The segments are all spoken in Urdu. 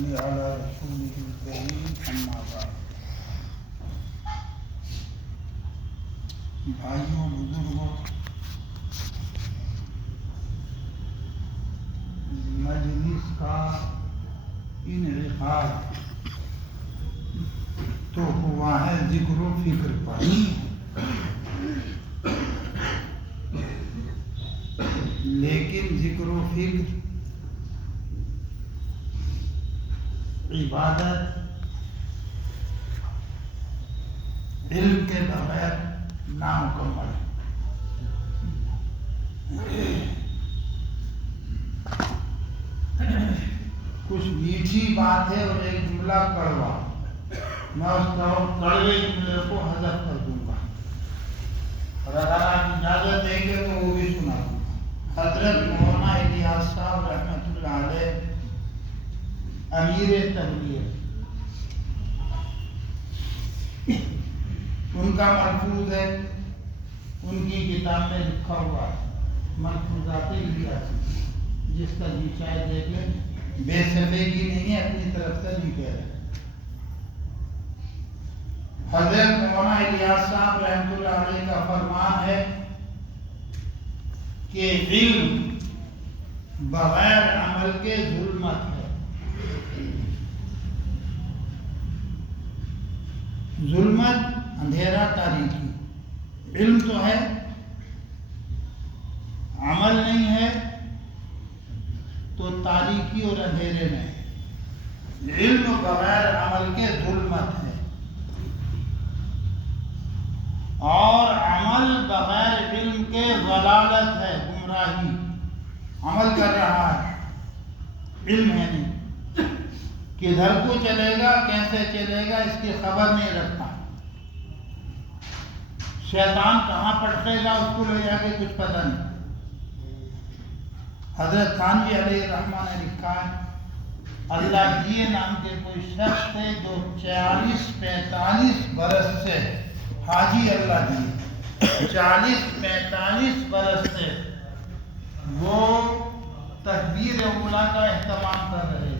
نصلي على رسوله الكريم اما بعد. بھائیوں بزرگوں، مجلس کا انعقاد تو ہوا ہے ذکر و فکر پر، لیکن ذکر و فکر عبادت علم کے بغیر نامکمل ہے. کچھ میٹھی بات ہے اور ایک جملہ کڑوا، میں اس کڑوے جملے کو حذف کر دوں گا، اگر آپ اجازت دیں گے تو وہ بھی سنا دوں گا. حضرت مولانا الیاس صاحب رحمۃ اللہ علیہ امیر تبلیغ، ان کا ملفوظ ہے، ان کی کتاب میں لکھا ہوا ہے ملفوظات الیاس، جس کا جی شاید دیکھ لیں، بے صفحگی نہیں ہے، اپنی طرف سے نہیں کہہ رہے. حضرت مولانا الیاس صاحب رحمۃ اللہ علیہ کا فرمان ہے کہ علم بغیر عمل کے ظلمت ہے. ظلمت اندھیرا تاریکی، علم تو ہے عمل نہیں ہے تو تاریکی اور اندھیرے میں ہے. علم بغیر عمل کے ظلمت ہے، اور عمل بغیر علم کے ضلالت ہے، گمراہی. عمل کر رہا ہے، علم ہے نہیں، کدھر کو چلے گا کیسے چلے گا اس کی خبر نہیں رکھتا. شیطان کہاں پٹکے گا اس کو لے جا کے کچھ پتہ نہیں. حضرت تھانوی علیہ الرحمہ نے لکھا ہے، اللہ دیے نام کے کوئی شخص تھے جو 40-45 برس سے حاجی اللہ دیے 40-45 برس سے وہ تکبیر اولیٰ کا اہتمام کر رہے تھے.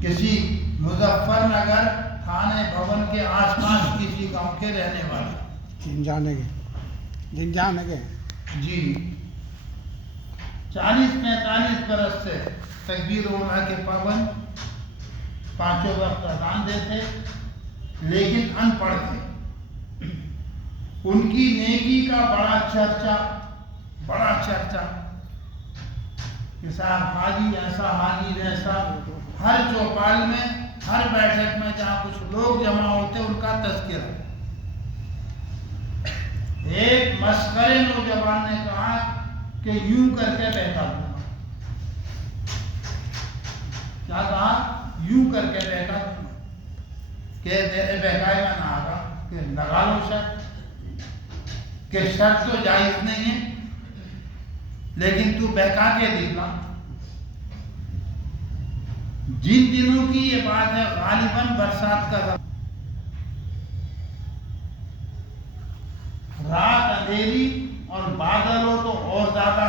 کسی مظفر نگر تھانے بھون کے آس پاس کسی گاؤں کے رہنے والے، جن کے جی 40-45 برس سے تکبیر اولیٰ کے پابند، پانچوں وقت اذان دیتے، لیکن ان پڑھ تھے. ان کی نیکی کا بڑا چرچا کہ صاحب حاجی ایسا حاجی ویسا، ہر چوپال میں ہر بیٹھک میں جہاں کچھ لوگ جمع ہوتے ان کا تذکرہ. ایک مسخرے نوجوان نے کہا کہ یوں کر کے بہتا دوں گا. کیا کہا؟ یوں کر کے بہتا دوں گا کہ تیرے بہکائے میں نہ آگا کہ لگا لو شرط، کہ شرط تو جائز نہیں ہے لیکن تو بہکا کے دکھلا. جن دنوں کی یہ بات ہے غالباً برسات کا زمانہ، رات اندھیری اور بادل ہو تو اور زیادہ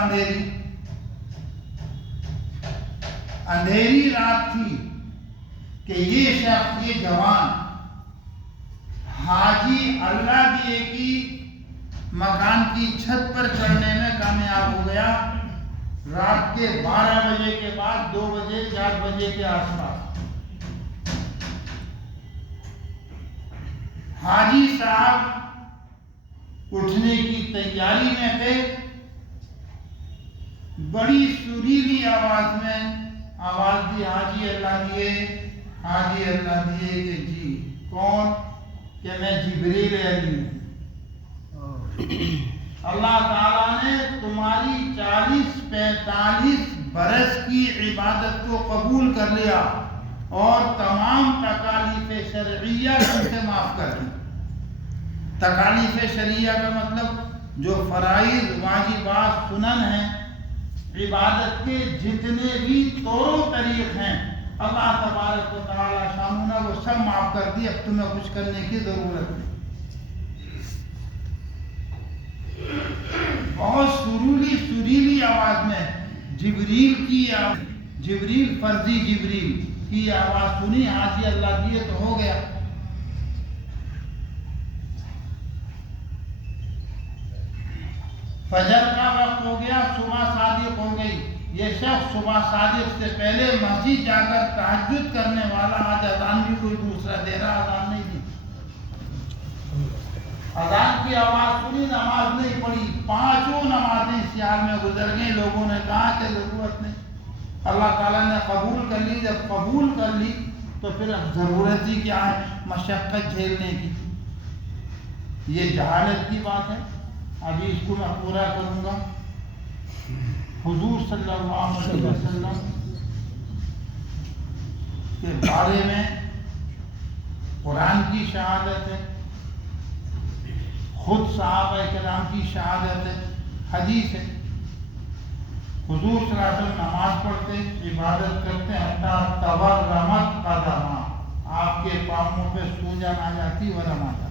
اندھیری رات تھی کہ یہ شخص، یہ جوان حاجی اللہ دیے کی مکان کی چھت پر چڑھنے میں کامیاب ہو گیا. رات کے 12 بجے کے بعد 2 بجے 4 بجے کے آس پاس حاجی صاحب اٹھنے کی تیاری میں تھے. بڑی سریلی آواز میں آواز دی، حاجی اللہ دیے کہ جی کون؟ کہ میں جبریل علی ہوں. اللہ تعالیٰ نے تمہاری 40-45 برس کی عبادت کو قبول کر لیا اور تمام تکالیف شرعیہ تم سے معاف کر دی. تکالیف شرعیہ کا مطلب جو فرائض واجبات سنن ہیں، عبادت کے جتنے بھی طور و طریق ہیں، اللہ تبارک و تعالیٰ شامونہ وہ سب معاف کر دی. اب تمہیں کچھ کرنے کی ضرورت نہیں. بہت سریلی آواز میں جبریل کی جبریل، فرضی جبریل کی آواز سنی، حاجی اللہ دیے تو ہو گیا۔ فجر کا وقت ہو گیا، صبح صادق ہو گئی۔ یہ شخص صبح صادق سے پہلے مسجد جا کر تہجد کرنے والا آج اذان بھی کوئی دوسرا دے رہا، اذان نہیں دی، اذان کی آواز سنی، نماز نہیں پڑھی، پانچوں نمازیں سیال میں گزر گئیں۔ لوگوں نے کہا کہ ضرورت نہیں، اللہ تعالیٰ نے قبول کر لی۔ جب قبول کر لی تو پھر اب ضرورت ہی کیا ہے مشقت جھیلنے کی؟ یہ جہالت کی بات ہے۔ ابھی اس کو میں پورا کروں گا۔ حضور صلی اللہ علیہ وسلم کے بارے میں قرآن کی شہادت ہے، خود صحابہ کرام کی شہادت ہے، حدیث ہے۔ حضور صلی اللہ علیہ وسلم نماز پڑھتے، عبادت کرتے، حتیٰ تورمت قدمہ، آپ کے پاؤں پہ سوجن آ جاتی، ورم آ جاتا۔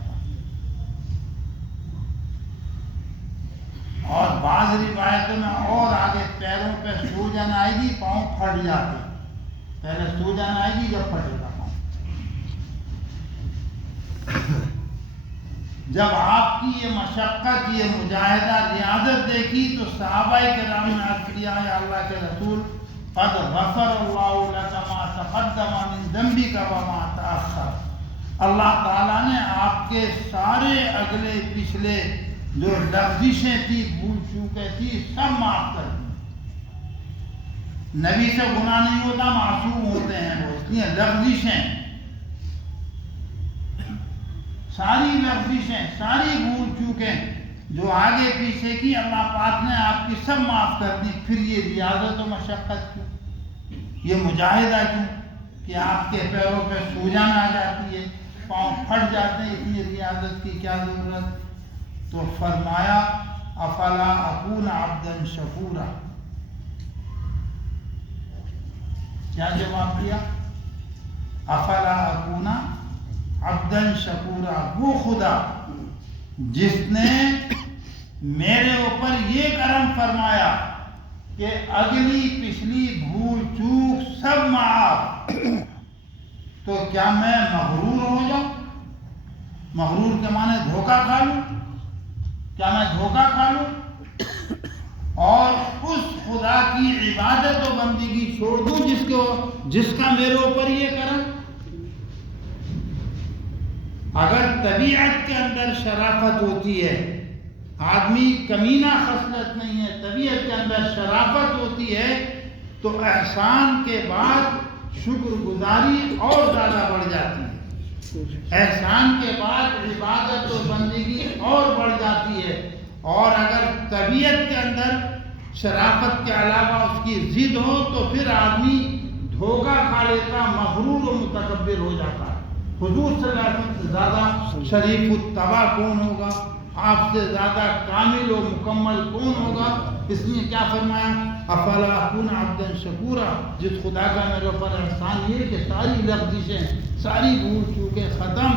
اور بعض روایتوں میں اور آگے پیروں پہ سوجن آئے گی، پاؤں پھٹ جاتے، پہلے سوجن آئے گی جب پھٹے گا پاؤں۔ جب آپ کی یہ مشقت، یہ مجاہدہ، ریاضت دیکھی تو صحابہ کرام نے عرض کیا، یا اللہ کے رسول، قد غفر اللہ لک ما تقدم من ذنبک وما تأخر، اللہ تعالیٰ نے آپ کے سارے اگلے پچھلے جو لغزشیں تھی، بھول چوکیں تھی، سب معاف کر دی۔ نبی سے گناہ نہیں ہوتا، معصوم ہوتے ہیں وہ، اس لیے لغزشیں، ساری لغزشیں، ساری بھول چوکیں جو آگے پیچھے کی، اللہ پاک نے آپ کی سب معاف کر دی۔ پھر یہ ریاضت و مشقت کیوں، یہ مجاہدہ کیوں کہ آپ کے پیروں پہ سوجن آ جاتی ہے، پاؤں پھٹ جاتے ہیں، اتنی ریاضت کی کیا ضرورت؟ تو فرمایا افلا اکون عبدا شکورا، کیا جواب دیا؟ افلا اکون عبدا شکورا، وہ خدا جس نے میرے اوپر یہ کرم فرمایا کہ اگلی پچھلی بھول چوک سب معاف، تو کیا میں مغرور ہو جاؤں؟ مغرور کے معنی دھوکہ کھا لوں؟ کیا میں دھوکہ کھا لوں اور اس خدا کی عبادت و بندگی چھوڑ دوں جس کا میرے اوپر یہ کرم؟ اگر طبیعت کے اندر شرافت ہوتی ہے، آدمی کمینہ خصلت نہیں ہے، طبیعت کے اندر شرافت ہوتی ہے، تو احسان کے بعد شکر گزاری اور زیادہ بڑھ جاتی ہے، احسان کے بعد عبادت و بندگی اور بڑھ جاتی ہے۔ اور اگر طبیعت کے اندر شرافت کے علاوہ اس کی ضد ہو تو پھر آدمی دھوکہ کھا لیتا، مغرور و متکبر ہو جاتا ہے۔ حضور صلی اللہ علیہ وسلم سے زیادہ شریف الطبع کون ہوگا؟ آپ سے زیادہ کامل و مکمل کون ہوگا؟ اس لیے کیا فرمایا؟ افلا اکون عبدا شکورا، جس خدا کا میرے اوپر احسان یہ کہ ساری لغزشیں، ساری بھول چوکیں ختم،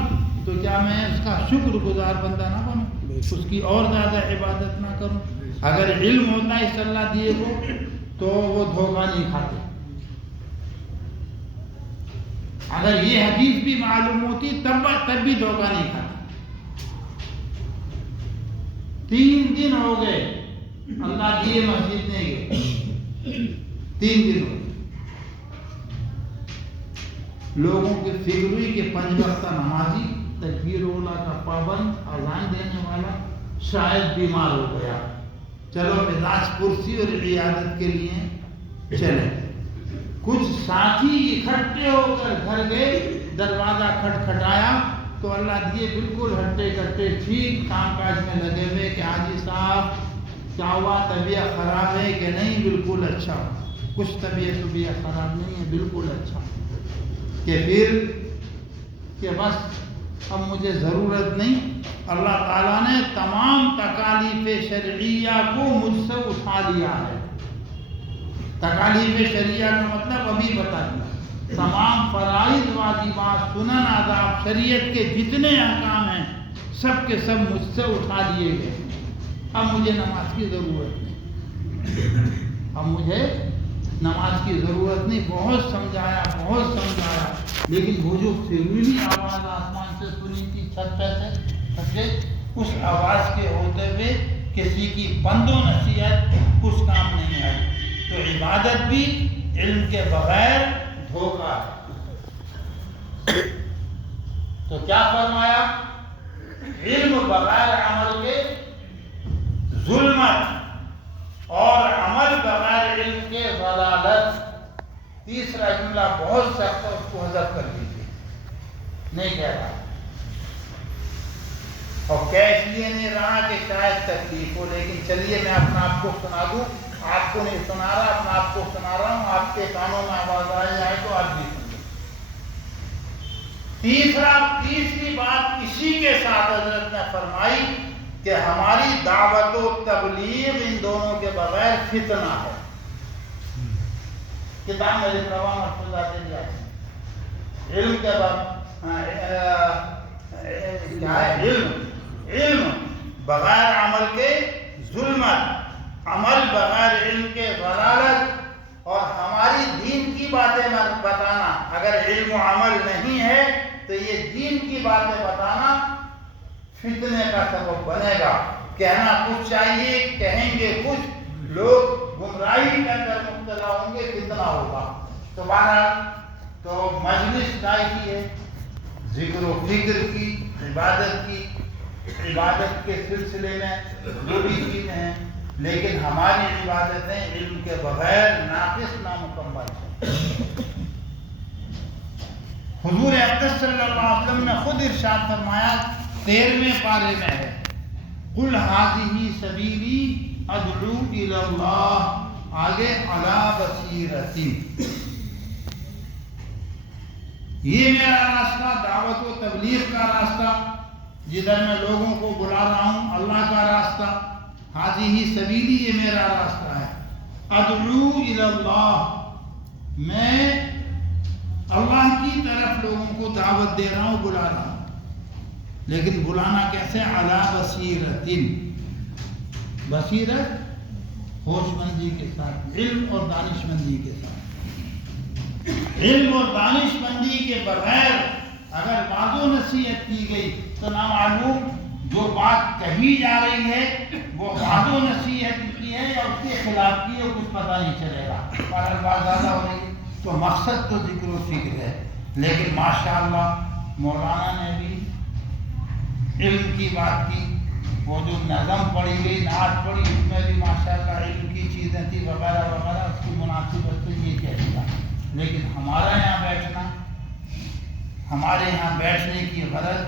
تو کیا میں اس کا شکر گزار بندہ نہ بنوں، اس کی اور زیادہ عبادت نہ کروں؟ اگر علم ہوتا ہے اس اللہ دیے کو تو وہ دھوکہ نہیں کھاتے، اگر یہ حدیث بھی معلوم ہوتی تب بھی دھوکہ نہیں کھاتے۔ 3 دن ہو گئے اللہ دیے مسجد نہیں گئے، 3 دن ہو گئے، لوگوں کی فکر ہوئی کہ 5 وقتہ نمازی، تکبیر اولیٰ کا پابند، اذان دینے والا شاید بیمار ہو گیا، چلو مزاج پرسی اور عیادت کے لیے چلے۔ کچھ ساتھی اکٹھے ہو کر گھر گئے، دروازہ کھٹکھٹایا تو اللہ دیے بالکل ہٹے کٹے ٹھیک کام کاج میں لگے ہوئے کہ حاجی صاحب کیا ہوا، طبیعت خراب ہے کہ نہیں؟ بالکل اچھا، کچھ طبیعت خراب نہیں ہے، بالکل اچھا، کہ پھر کہ بس اب مجھے ضرورت نہیں، اللہ تعالیٰ نے تمام تکالیف شرعیہ کو مجھ سے اٹھا لیا ہے۔ تکالیف شرعیہ کا مطلب ابھی بتا دیا، تمام فرائض، واجبات، سنن، آداب، شریعت کے جتنے احکام ہیں سب کے سب مجھ سے اٹھا لیے گئے، اب مجھے نماز کی ضرورت نہیں، اب مجھے نماز کی ضرورت نہیں. بہت سمجھایا لیکن وہ جو سریلی آواز آسمان سے سنی تھی چھت سے اس آواز کے ہوتے ہوئے کسی کی بند و نصیحت کچھ کام نہیں آئی. تو عبادت بھی علم کے بغیر دھوکہ ہے. تو کیا فرمایا؟ علم بغیر عمل کے ظلمت اور عمل بغیر علم کے ضلالت. تیسرا جملہ بہت سخت ہے، اس کو حذف کر دیجیے، نہیں کہہ رہا. اور کہہ اس لیے نہیں رہا کہ شاید تکلیف ہو، لیکن چلیے میں اپنا آپ کو سنا دوں. آپ کو نہیں سنا رہا، اپنا آپ کو سنا رہا ہوں. آپ کے کانوں میں آواز آ جائے تو آپ بھی سن لیں. تیسری بات اسی کے ساتھ حضرت نے فرمائی کہ ہماری دعوت و تبلیغ ان دونوں کے بغیر فتنہ ہے. کتاب میں لکھ رہا محفوظ آتے جاتے علم کے علم بغیر عمل کے ظلمت، عمل بغیر علم کے ضلالت. اور ہماری دین کی باتیں بتانا اگر علم و عمل نہیں ہے تو یہ دین کی باتیں بتانا فتنے کا سبب بنے گا. کہنا کچھ چاہیے، کہیں گے کچھ، لوگ گمراہی کے اندر مبتلا ہوں گے، فتنہ ہوگا. تو بہرحال تو مجلس کائے کی ہے، ذکر و فکر کی، عبادت کے سلسلے میں جو بھی چیزیں ہیں، لیکن ہماری عبادتیں علم کے بغیر ناقص نامکمل ہیں. حضور اقدس صلی اللہ علیہ وسلم نے خود ارشاد فرمایا 13ویں پارے میں ہے، قل ھذہ سبیلی ادعو الی اللہ، آگے علی بصیرۃ، یہ میرا راستہ دعوت و تبلیغ کا راستہ جدھر میں لوگوں کو بلا رہا ہوں، اللہ کا راستہ. ھذہ سبیلی، یہ میرا راستہ ہے. ادعو الی اللہ، میں اللہ کی طرف لوگوں کو دعوت دے رہا ہوں، بلا رہا ہوں. لیکن بلانا کیسے؟ علی بصیرۃ، بصیرت ہوش مندی کے ساتھ، علم اور دانش مندی کے ساتھ. علم اور دانش مندی کے بغیر اگر بات و نصیحت کی گئی تو نامعلوم جو بات کہی جا رہی ہے وہ بات و نصیحت کی ہے یا اس کے خلاف کی ہے، کچھ پتہ نہیں چلے گا. اور بات زیادہ ہو رہی ہے تو مقصد تو ذکر و فکر ہے. لیکن ماشاءاللہ مولانا نے بھی علم کی بات کی، وہ جو نظم پڑھی گئی، نعت پڑھی، اس میں بھی ماشاءاللہ علم کی چیزیں تھی وغیرہ وغیرہ، اس کی مناسبت سے یہ کہہ دیا. لیکن ہمارے یہاں بیٹھنے کی غرض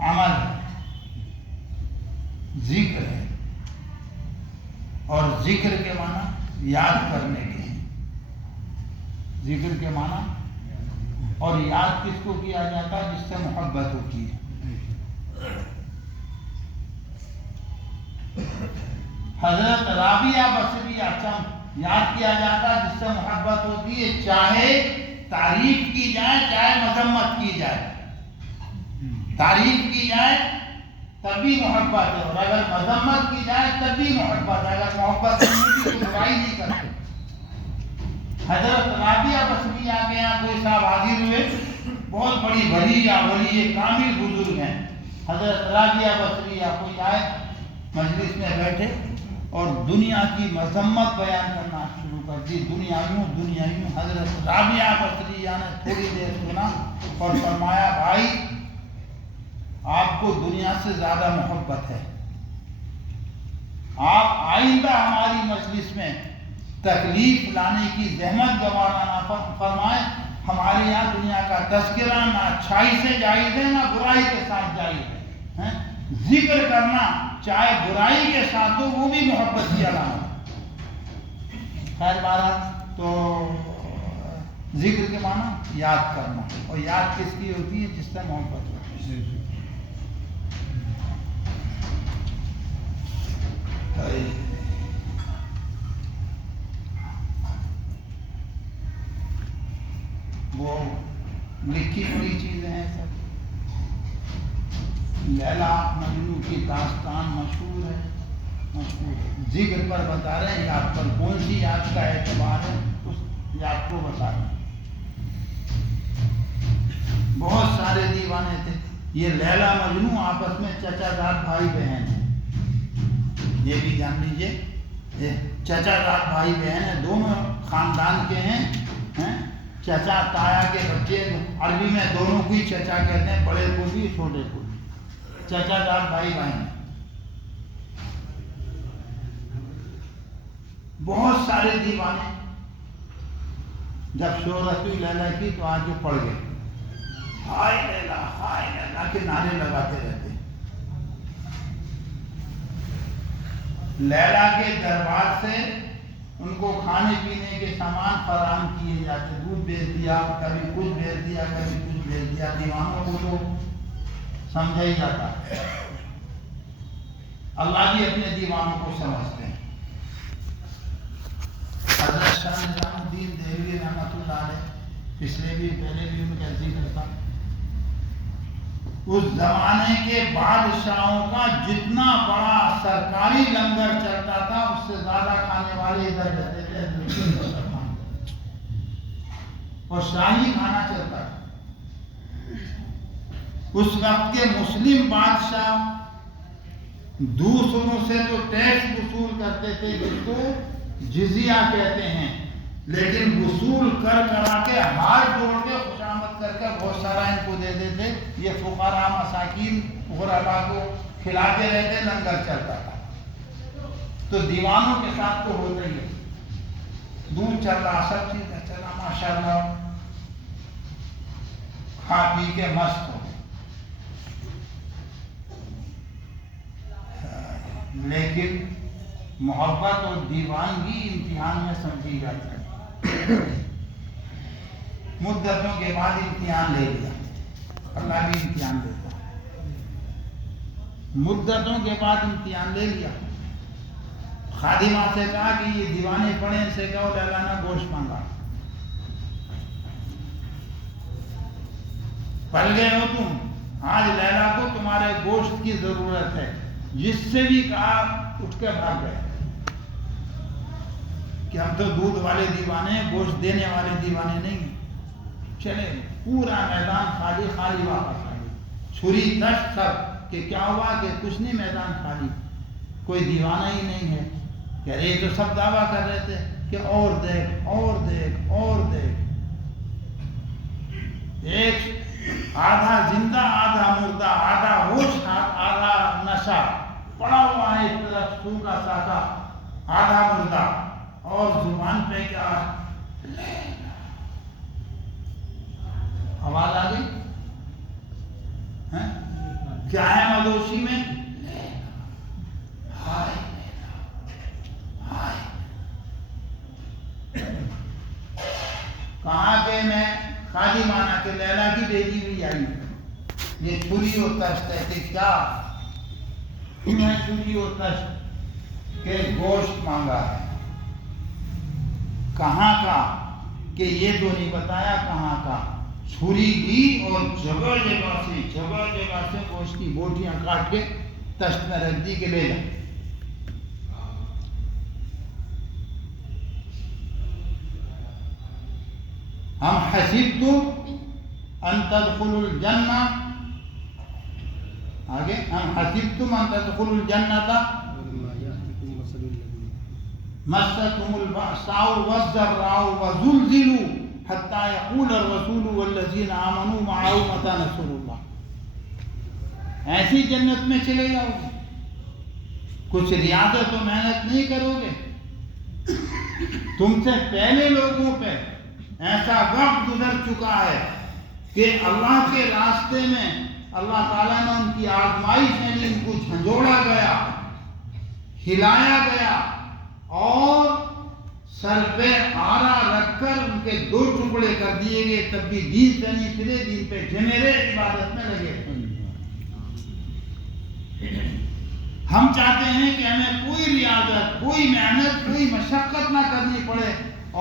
عمل ہے، ذکر ہے. اور ذکر کے معنی یاد کرنے کے ہیں. ذکر کے معنی، اور یاد کس کو کیا جاتا ہے؟ جس سے محبت ہوتی ہے. حضرت رابعہ بصریہ چم یاد کیا جاتا ہے جس سے محبت ہوتی ہے، چاہے تعریف کی جائے چاہے مذمت کی جائے. تعریف کی جائے تب بھی محبت ہے، اور اگر مذمت کی جائے تب بھی محبت ہے. اگر محبت نہیں ہوتی تو برائی نہیں کرتے. حضرت رابعہ بصریہ کے یہاں کوئی صاحب حاضر ہوئے، بہت بڑی ولی یا ولی کامل بزرگ ہیں. حضرت رابعہ بصریہ کوئی آئے، مجلس میں بیٹھے اور دنیا کی مذمت بیان کرنا شروع کر دی. دنیا یوں. حضرت رابعہ بصریہ نے تھوڑی دیر سنا اور فرمایا، بھائی آپ کو دنیا سے زیادہ محبت ہے، آپ آئندہ ہماری مجلس میں تکلیف لانے کی زحمت گوارا نہ فرمائیں. ہمارے یہاں دنیا کا تذکرہ نہ اچھائی سے جائز ہے نہ برائی کے ساتھ جائز ہے. ذکر کرنا چاہے برائی کے ساتھ ہو وہ بھی محبت کی علامت. خیر بارہ تو ذکر کے معنی یاد کرنا، اور یاد کس کی ہوتی ہے؟ جس سے محبت ہوتی ہے. وہ لکھی ہوئی چیزیں ہیں سب. لیلا مجنون کی داستان مشہور ہے. ذکر پر بتا رہے ہیں، یاد پر کون سی یاد کا اعتبار ہے اس یاد کو بتا رہے ہیں۔ بہت سارے دیوانے تھے، یہ لیلا مجنون آپس میں چچا زاد بھائی بہن ہیں، یہ بھی جان لیجئے، چچا زاد بھائی بہن ہیں، دونوں خاندان کے ہیں، چچا تایا کے بچے، عربی میں دونوں کو ہی چچا کہتے ہیں، بڑے کو بھی چھوٹے کو بھی، چچا زاد بھائی بہن۔ بہت سارے دیوانے جب شہرت ہوئی لیلا کی تو آج وہ پڑ گئے، ہائے لیلا کے نعرے لگاتے رہتے۔ لیلا کے دربار سے ان کو کھانے پینے کے سامان فراہم کیے جاتے، دودھ بھیج دیا، کبھی کچھ بھیج دیا، کبھی کچھ بھیج دیا، دیوانوں کو تو سمجھا ہی جاتا ہے، اللہ بھی اپنے دیوانوں کو سمجھتے ہیں۔ حضرت شاہ نظام الدین دہلوی رحمۃ اللہ علیہ، پچھلے بھی پہلے بھی ان کا ذکر تھا، اس زمانے کے بادشاہوں کا جتنا بڑا سرکاری لنگر چلتا تھا اس سے زیادہ کھانے والے ادھر رہتے تھے، اور شاہی کھانا چلتا تھا۔ اس وقت کے مسلم بادشاہ دوسروں سے تو ٹیکس وصول کرتے تھے جس کو جزیہ کہتے ہیں، لیکن وصول کر کرا کے ہاتھ جوڑ کے خوشامد کر کے بہت سارا ان کو دے دیتے، یہ فقراء مساکین غرباء کو کھلاتے رہتے، لنگر چلتا تھا۔ تو دیوانوں کے ساتھ تو ہوتا ہی ہے، دودھ چل رہا، سب چیز چلا، ماشاءاللہ کھا پی کے مست ہو، لیکن محبت اور دیوانگی امتحان میں سمجھی جاتی ہے۔ مدتوں کے بعد امتحان لے لیا، اللہ بھی امتحان لیتا ہے، مدتوں کے بعد امتحان لے لیا۔ خادمہ سے کہا کہ یہ دیوانے پڑھیں، ان سے کہو لیلا نے گوشت مانگا، پل گئے ہو تم، آج لیلا کو تمہارے گوشت کی ضرورت ہے۔ جس سے بھی کہا اٹھ کے بھاگ گئے کہ ہم تو دودھ والے دیوانے ہیں، گوشت دینے والے دیوانے نہیں ہیں۔ چلے پورا میدان خالی خالی واپس آ گئے، چھری دشت سب کہ کیا ہوا، کہ کچھ نہیں، میدان خالی، کوئی دیوانہ ہی نہیں ہے۔ کہ یہ تو سب دعویٰ کر رہے تھے کہ اور دیکھ اور دیکھ اور دیکھ، ایک آدھا زندہ آدھا مردہ، آدھا ہوش آدھا نشہ پڑا ہوا ہے، ایک طرف سوکھا ساکھا آدھا مردہ، اور زبان پہ کیا آواز آ گئی، کیا ہے مدوشی میں، ہائے ہائے، کہاں کہ میں خالی مانا کہ لیلا کی بیٹی بھی آئی، یہ چھری اور تشت ہے کہ کیا انہیں چھری اور تشت کہ گوشت مانگا ہے، کہاں کا، کہ یہ تو نہیں بتایا کہاں کا، چھری لی اور جگہ جگہ سے گوشت کی بوٹیاں کاٹ کے تشت میں رکھ دی کہ لے جا۔ ہم حسبتم ان تدخلوا الجنہ، آگے ہم حسبتم ان تدخلوا الجنہ مستهم البأساء والضراء وزلزلوا حتى يقول الرسول والذين آمنوا معه متى نصر الله۔ ایسی جنت میں چلے جاؤ گے، کچھ ریاضت و محنت نہیں کرو گے، تم سے پہلے لوگوں پہ ایسا وقت گزر چکا ہے کہ اللہ کے راستے میں اللہ تعالیٰ نے ان کی آزمائش میں بھی ان کو جھنجھوڑا گیا، ہلایا گیا، اور سر پہ آرا رکھ کر ان کے دو ٹکڑے کر دیے گئے، تب بھی دین سے نہیں پھرے، دین پہ جھمیرے عبادت میں لگے۔ ہم چاہتے ہیں کہ ہمیں کوئی ریاضت، کوئی محنت، کوئی مشقت نہ کرنی پڑے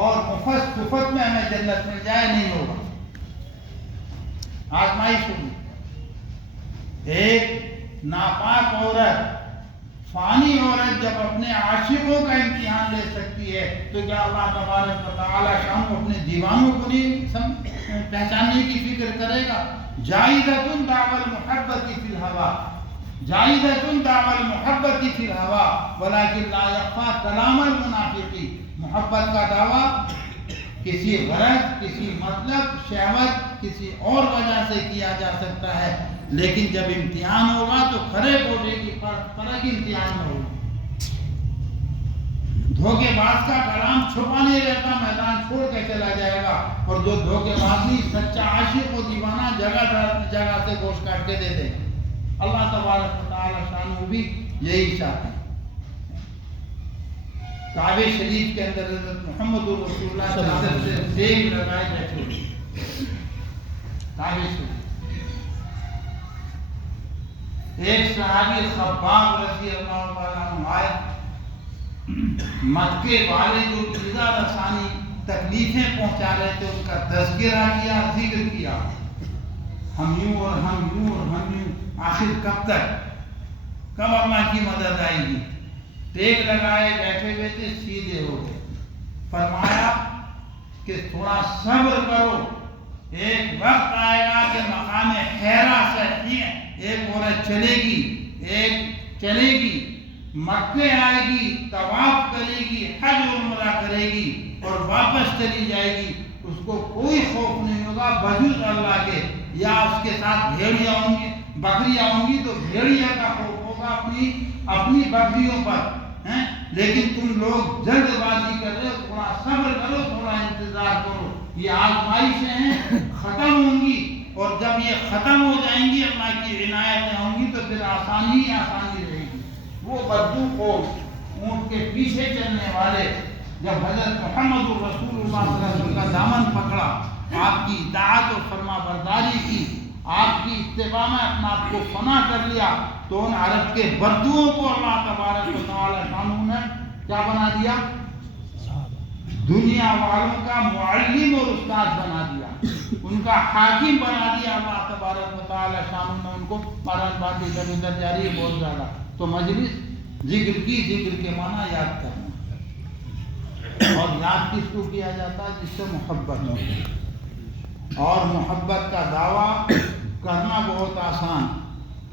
اور مفت میں ہمیں جنت مل جائے، نہیں ہوگا، آزمائش ہوگی۔ ایک ناپاک عورت فانی عورت جب اپنے عاشقوں کا امتحان لے سکتی ہے تو کیا اللہ تبارک و تعالی شان اپنے دیوانوں کو نہیں پہچاننے کی فکر کرے گا؟ جائزۃ دعوی المحبت فی الہوا، جائزۃ دعوی المحبت فی الہوا ولکن لا یخفی کلام المنافقی۔ محبت کا دعویٰ کسی غرض، کسی مطلب، شہوت، کسی اور وجہ سے کیا جا سکتا ہے، لیکن جب امتحان ہوگا تو کھرے کوٹے کی فرق امتحان میں ہوگا۔ دھوکے باز کا کلام چھپا نہیں رہتا، میدان چھوڑ کے چلا جائے گا، اور جو دھوکے بازی سچا عاشق و دیوانہ جگہ جگہ سے گوشت کاٹ کے دے دے۔ اللہ تبارک و تعالی شانہ بھی یہی چاہتے ہیں۔ کعبہ شریف کے اندر حضرت محمد رسول اللہ صلی اللہ علیہ وسلم سے دیگ لگائے بیٹھے ہوئے کعبہ شریف۔ ایک صحابی خباب رضی اللہ عنہ آئے، مکے والے جو ایذا رسانی تکلیفیں پہنچا رہے تھے ان کا تذکرہ کیا، ذکر کیا، ہم یوں اور ہم یوں اور ہم یوں، آخر کب تک، کب اللہ کی مدد آئے گی؟ ٹیک لگائے بیٹھے ہوئے تھے، سیدھے ہو گئے۔ فرمایا کہ تھوڑا صبر کرو، ایک وقت آئے گا کہ مقام حیرہ سے ایک عورت چلے گی، ایک چلے گی، مکے آئے گی، طواف کرے گی، حج و عمرہ کرے گی اور واپس چلی جائے گی، اس کو کوئی خوف نہیں ہوگا بجز اللہ کے، یا اس کے ساتھ بھیڑیاں ہوں گی، بکریاں ہوں گی تو بھیڑیا کا خوف ہوگا اپنی بکریوں پر، لیکن تم لوگ جلد بازی کر رہے ہو، تھوڑا صبر کرو، تھوڑا انتظار کرو، یہ آزمائشیں ہیں، ختم ہوں گی، اور جب یہ ختم ہو جائیں گی، اللہ کی عنایتیں ہوں گی تو پھر آسانی ہی آسانی رہے گی۔ وہ بدو قوم، اونٹ کے پیچھے چلنے والے، جب حضرت محمد رسول اللہ صلی اللہ علیہ وسلم کا دامن پکڑا، آپ کی اطاعت و فرما برداری کی، آپ کی اتباع میں اپنا آپ کو فنا کر لیا، تو ان عرب کے بدوؤں کو اللہ تبارک و تعالی شانہ نے کیا بنا دیا؟ دنیا والوں کا معلم اور استاد بنا دیا، ان کا حاکم بنا دیا اللہ تبارک و تعالی شانہ نے ان کو۔ پران باتیں ادھر ادھر جاری ہے بہت زیادہ، تو مجلس ذکر کی، ذکر کے معنی یاد کرنا، اور یاد کس کو کیا جاتا ہے؟ جس سے محبت ہو، اور محبت کا دعویٰ کرنا بہت آسان،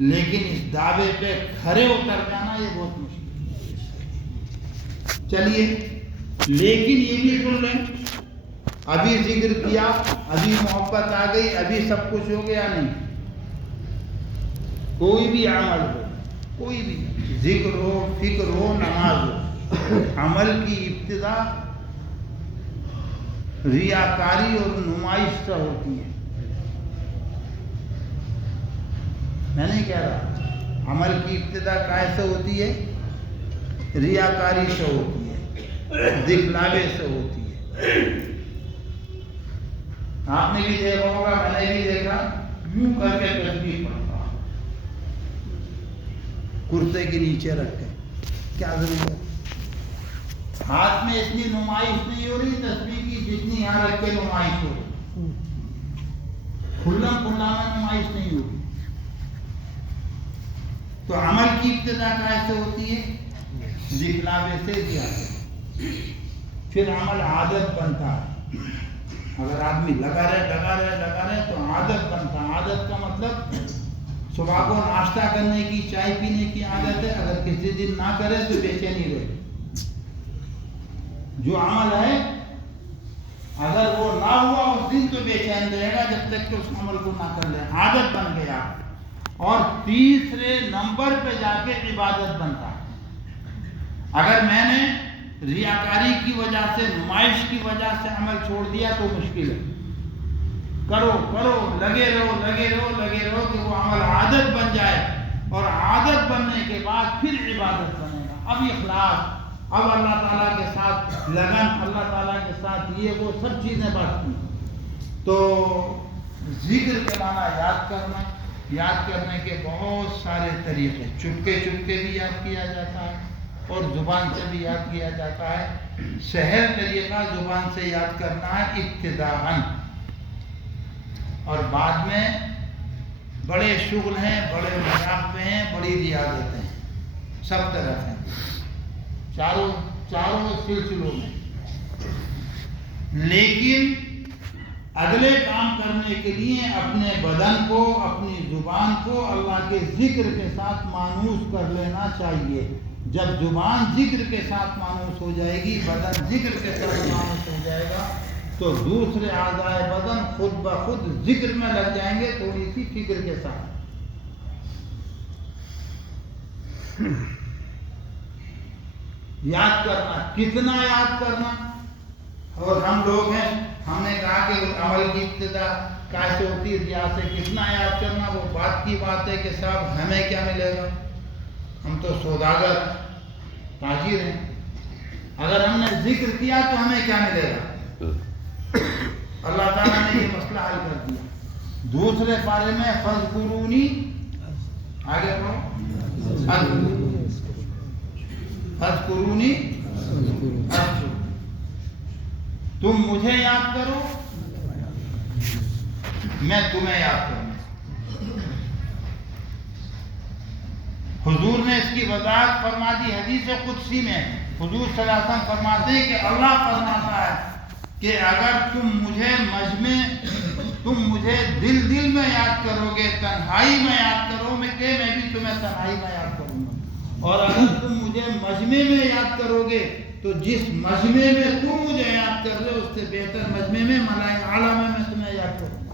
لیکن اس دعوے پہ کھرے اتر جانا یہ بہت مشکل ہے۔ چلیے، لیکن یہ بھی سن لیں، ابھی ذکر کیا، ابھی محبت آ گئی، ابھی سب کچھ ہو گیا نہیں۔ کوئی بھی عمل ہو، کوئی بھی ذکر ہو، فکر ہو، نماز ہو، عمل کی ابتدا ریاکاری اور نمائش سے ہوتی ہے۔ میں نہیں کہہ رہا، عمل کی ابتدا کیسے ہوتی ہے؟ ریاکاری سے ہوتی ہے، دکھلاوے سے ہوتی ہے۔ آپ نے بھی دیکھا ہوگا، میں نے بھی دیکھا، یوں کر کے تسبیح پڑھتا، کرتے کے نیچے رکھ کے، کیا ضرورت ہے؟ ہاتھ میں اتنی نمائش نہیں ہو رہی تسبیح کی جتنی یہاں رکھ کے نمائش ہو رہی، کھلا کھلا میں نمائش نہیں ہوگی۔ تو عمل کی ابتدا کیسے ہوتی ہے؟ دکھلاوے سے دیا، پھر عمل عادت بنتا ہے۔ اگر آدمی لگا رہے تو عادت بنتا ہے۔ عادت کا مطلب صبح کو ناشتہ کرنے کی، چائے پینے کی عادت ہے، اگر کسی دن نہ کرے تو بے چینی رہے۔ جو عمل ہے اگر وہ نہ ہوا اس دن تو بے چین رہے گا جب تک کہ اس عمل کو نہ کر لے، عادت بن گیا۔ اور تیسرے نمبر پہ جا کے عبادت بنتا ہے۔ اگر میں نے ریاکاری کی وجہ سے، نمائش کی وجہ سے عمل چھوڑ دیا تو مشکل ہے۔ کرو لگے رہو کہ وہ عمل عادت بن جائے، اور عادت بننے کے بعد پھر عبادت بنے گا۔ اب اخلاص، اب اللہ تعالیٰ کے ساتھ لگن، اللہ تعالیٰ کے ساتھ یہ وہ سب چیزیں بڑھتی ہیں۔ تو ذکر کے معنی یاد کرنے کے بہت سارے طریقے، چپکے بھی یاد کیا جاتا ہے اور زبان سے بھی یاد کیا جاتا ہے۔ سہل طریقہ زبان سے یاد کرنا ہے ابتداءً، اور بعد میں بڑے شغل ہیں، بڑے مذاق ہیں، بڑی ریاضتیں ہیں۔ سب طرف ہیں، چاروں سلسلوں میں. لیکن اگلے کام کرنے کے لیے اپنے بدن کو، اپنی زبان کو اللہ کے ذکر کے ساتھ مانوس کر لینا چاہیے. جب زبان ذکر کے ساتھ مانوس ہو جائے گی، بدن ذکر کے ساتھ مانوس ہو جائے گا، تو دوسرے اعضائے بدن خود بخود ذکر میں لگ جائیں گے تھوڑی سی فکر کے ساتھ. یاد کرنا، کتنا یاد کرنا. اور ہم لوگ ہیں، ہم نے کہا کہ عمل کی ابتدا کیسے ہوتی ہے، ریاض سے کتنا یاد کرنا. وہ بات کی بات ہے کہ صاحب ہمیں کیا ملے گا، ہم تو سوداگر تاجر ہیں. اگر ہم نے ذکر کیا تو ہمیں کیا ملے گا. اللہ تعالیٰ نے یہ مسئلہ حل کر دیا. دوسرے پارے میں فذکرونی، آگے پڑھو، فذکرونی اذکرکم، تم مجھے یاد کرو میں تمہیں یاد کروں. حضور نے اس کی وضاحت فرما دی حدیث قدسی میں. حضور صلی اللہ علیہ وسلم فرماتے ہیں کہ اللہ فرماتا ہے کہ اگر تم مجھے دل میں یاد کرو گے، تنہائی میں یاد کرو میں کہ میں بھی تمہیں تنہائی میں یاد کروں گا. اور اگر تم مجھے مجمع میں یاد کرو گے تو جس مجمع میں تم مجھے یاد کر رہے ہو اس سے بہتر مجمع میں ملائکہ اعلیٰ میں تمہیں یاد کروں گا.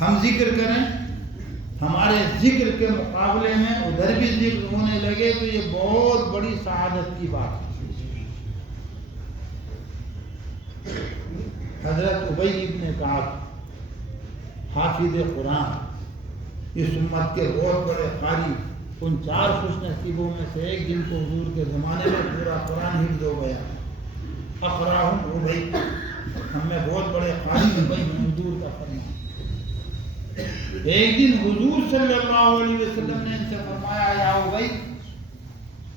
ہم ذکر کریں، ہمارے ذکر کے مقابلے میں ادھر بھی ذکر ہونے لگے تو یہ بہت بڑی سعادت کی بات ہے. حضرت ابی ابن کعب حافظ قرآن، اس امت کے بہت بڑے قاری، ان 4 خوش نصیبوں میں سے ایک جن کو حضور کے زمانے میں پورا قرآن حفظ ہو گیا. اقراہم ابی، ہم میں بہت بڑے قاری ابی ہیں. حضور کا فرمان، ایک دن حضور صلی اللہ علیہ وسلم نے ان سے فرمایا یا ابی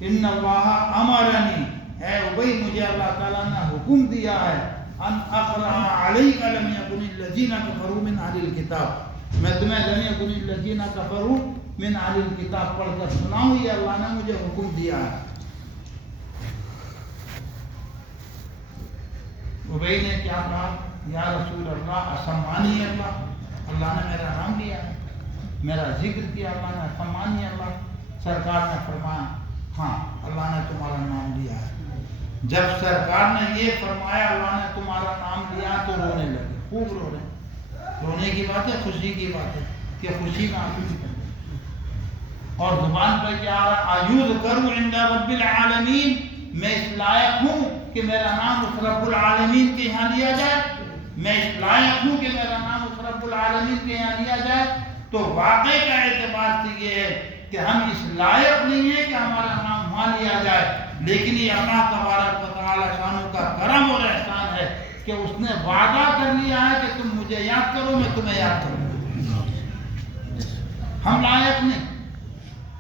ان اللہ امرنی، اے ابی مجھے اللہ تعالیٰ نے حکم دیا ہے ان اقرأ علیک لم یکن الذین کفروا من اہل الکتاب، میں تمہیں لم یکن الذین کفروا من اہل الکتاب پڑھ کر سناؤں، یہ اللہ نے مجھے حکم دیا ہے. ابی نے کیا کہا، یا رسول اللہ اسمانی اللہ، اللہ نے میرا نام لیا ہے، میرا ذکر کیا اللہ نے، اسمانی اللہ. سرکار نے فرمایا ہاں اللہ نے تمہارا نام لیا ہے. جب سرکار نے یہ فرمایا اللہ نے تمہارا نام لیا تو رونے لگے، خوب رو رہے. رونے کی بات ہے، خوشی کی بات ہے کہ خوشی میں آنسو نکل گئے. اور زبان پہ کیا آ رہا، اذکر عند رب العالمین، میں اس لائق ہوں کہ میرا نام اس رب العالمین کے یہاں لیا جائے، میں اس لائق ہوں کہ میرا نام اس رب العالمین کے یہاں لیا جائے. تو واقعے کا اعتبار سے یہ ہے کہ ہم اس لائق نہیں ہیں کہ ہمارا نام وہاں لیا جائے، لیکن یہ اللہ تبارک و تعالی شانہ کا کرم اور احسان ہے کہ اس نے وعدہ کر لیا ہے کہ تم مجھے یاد کرو میں تمہیں یاد کروں. ہم لائق نہیں،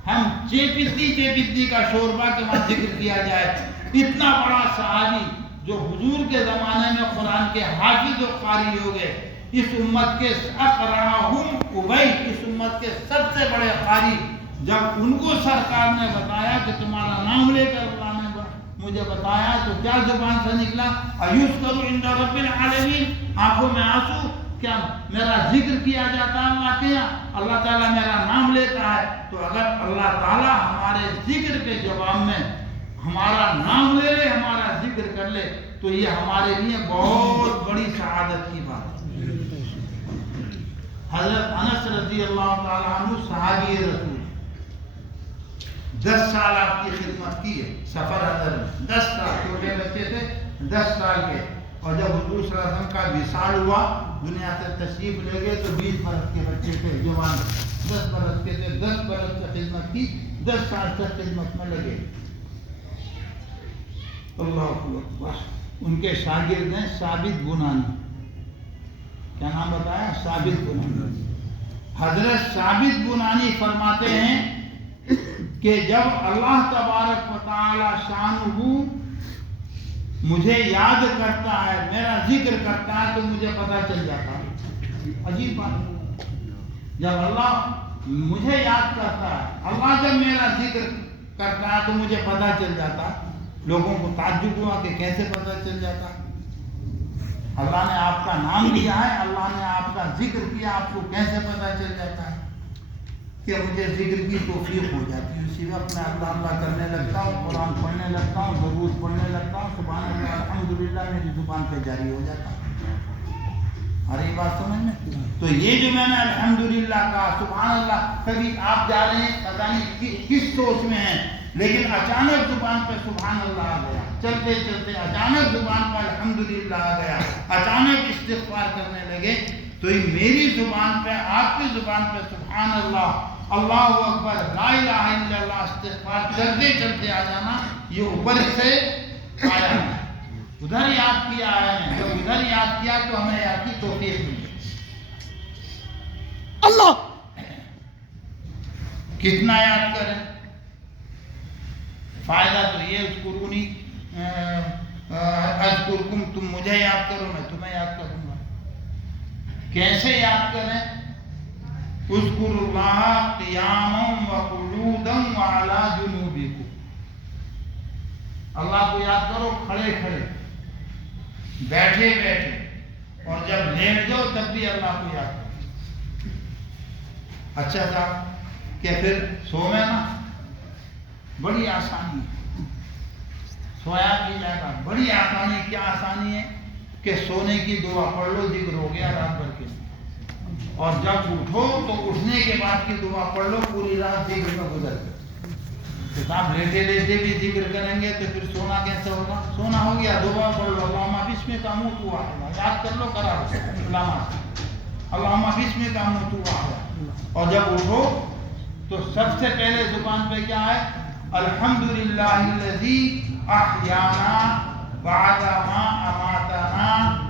ہم چیپتی کا شوربہ کے وہاں ذکر کیا جائے. اتنا بڑا صحابی جو حضور کے زمانے میں قرآن کے حافظ و قاری ہو گئے، اس امت کے اقرأہم ابی، اس امت کے سب سے بڑے قاری، جب ان کو سرکار نے بتایا کہ تمہارا نام لے کر اللہ نے مجھے بتایا تو کیا زبان سے نکلا، ایذکر عند رب العالمین، آنکھوں میں آنسو. کیا میرا ذکر کیا جاتا ہے اللہ کے یہاں، اللہ تعالیٰ میرا نام لیتا ہے. تو اگر اللہ تعالیٰ ہمارے ذکر کے جواب میں ہمارا نام لے لے، ہمارا ذکر کر لے، تو یہ ہمارے لیے بہت بڑی سعادت کی بات ہے. حضرت انس رضی اللہ تعالیٰ عنہ صحابی رسول، 10 سال آپ کی خدمت کی ہے سفر حضر میں. 10 سال چھوٹے بچے تھے، 10 سال کے. اور جب حضور صلی اللہ علیہ وسلم کا وصال ہوا، دنیا سے تشریف لے گئے تو 20 برس کے بچے تھے، جوان 10 برس کے تھے. 10 برس سے خدمت کی، 10 سال تک خدمت میں لگے. اللہ اکبر. ان کے شاگرد ہیں ثابت بنانی. کیا نام بتایا؟ ثابت بنانی. حضرت ثابت بنانی فرماتے ہیں کہ جب اللہ تبارک و تعالی شانہ مجھے یاد کرتا ہے، میرا ذکر کرتا ہے تو مجھے پتہ چل جاتا ہے. عجیب بات، جب اللہ مجھے یاد کرتا ہے. اللہ جب میرا ذکر کرتا ہے تو مجھے پتہ چل جاتا ہے. لوگوں کو تعجب ہوا کہ کیسے پتہ چل جاتا ہے. اللہ نے آپ کا نام لیا ہے, اللہ نے آپ کا ذکر کیا, آپ کو کیسے پتہ چل جاتا ہے؟ کہ مجھے ذکر کی توفیق ہو جاتی ہے. اسی وقت میں اللہ اللہ کرنے لگتا ہوں, قرآن پڑھنے لگتا ہوں, درود پڑھنے لگتا ہوں, سبحان اللہ الحمدللہ میری زبان پہ جاری ہو جاتا ہے. ہماری بات سمجھ میں؟ تو یہ جو میں نے الحمدللہ کہا, سبحان اللہ, کبھی آپ جا رہے ہیں پتہ نہیں کس سوچ میں ہیں, لیکن اچانک زبان پہ سبحان اللہ آ گیا, چلتے چلتے اچانک زبان پہ الحمدللہ آ گیا, اچانک استغفار کرنے لگے, تو یہ میری زبان پہ, آپ کی زبان پہ سبحان اللہ, اللہ اکبر, لا الہ الا اللہ, استغفار چلتے چلتے آ جانا, یہ اوپر سے آیا ہے. ادھر یاد کیا ہے, جب ادھر یاد کیا تو ہمیں یاد کی توفیق ملی. اللہ کتنا یاد کریں, فائدہ تو یہ اذکرونی اذکرکم, تم مجھے یاد کرو میں تمہیں یاد کروں گا. کیسے یاد کریں؟ اذکروا اللہ قیاما وقعودا وعلی جنوبکم. اللہ کو یاد کرو کھڑے کھڑے, بیٹھے بیٹھے, اور جب لیٹ جاؤ تب بھی اللہ کو یاد کرو. اچھا تھا کہ پھر سو میں نا بڑی آسانی ہے, سویا کی جائے گا, بڑی آسانی. کیا آسانی ہے کہ سونے کی دعا پڑھ لو, ذکر ہو گیا رات بھر کے, اور جب اٹھو تو اٹھنے کے بعد کی دعا پڑھ لو, پوری رات ذکر میں گزر گئی. کتاب لیٹے لیٹے بھی ذکر کریں گے تو پھر سونا کیسے ہوگا؟ سونا ہو گیا, دعا پڑھ لو, اللہم بسمک اموت واحیا, یاد کر لو, کرا لو علامات, اللہم بسمک اموت واحیا. اور جب اٹھو تو سب سے پہلے زبان پہ کیا ہے؟ الحمدللہ الذی احیانا بعد ما اماتنا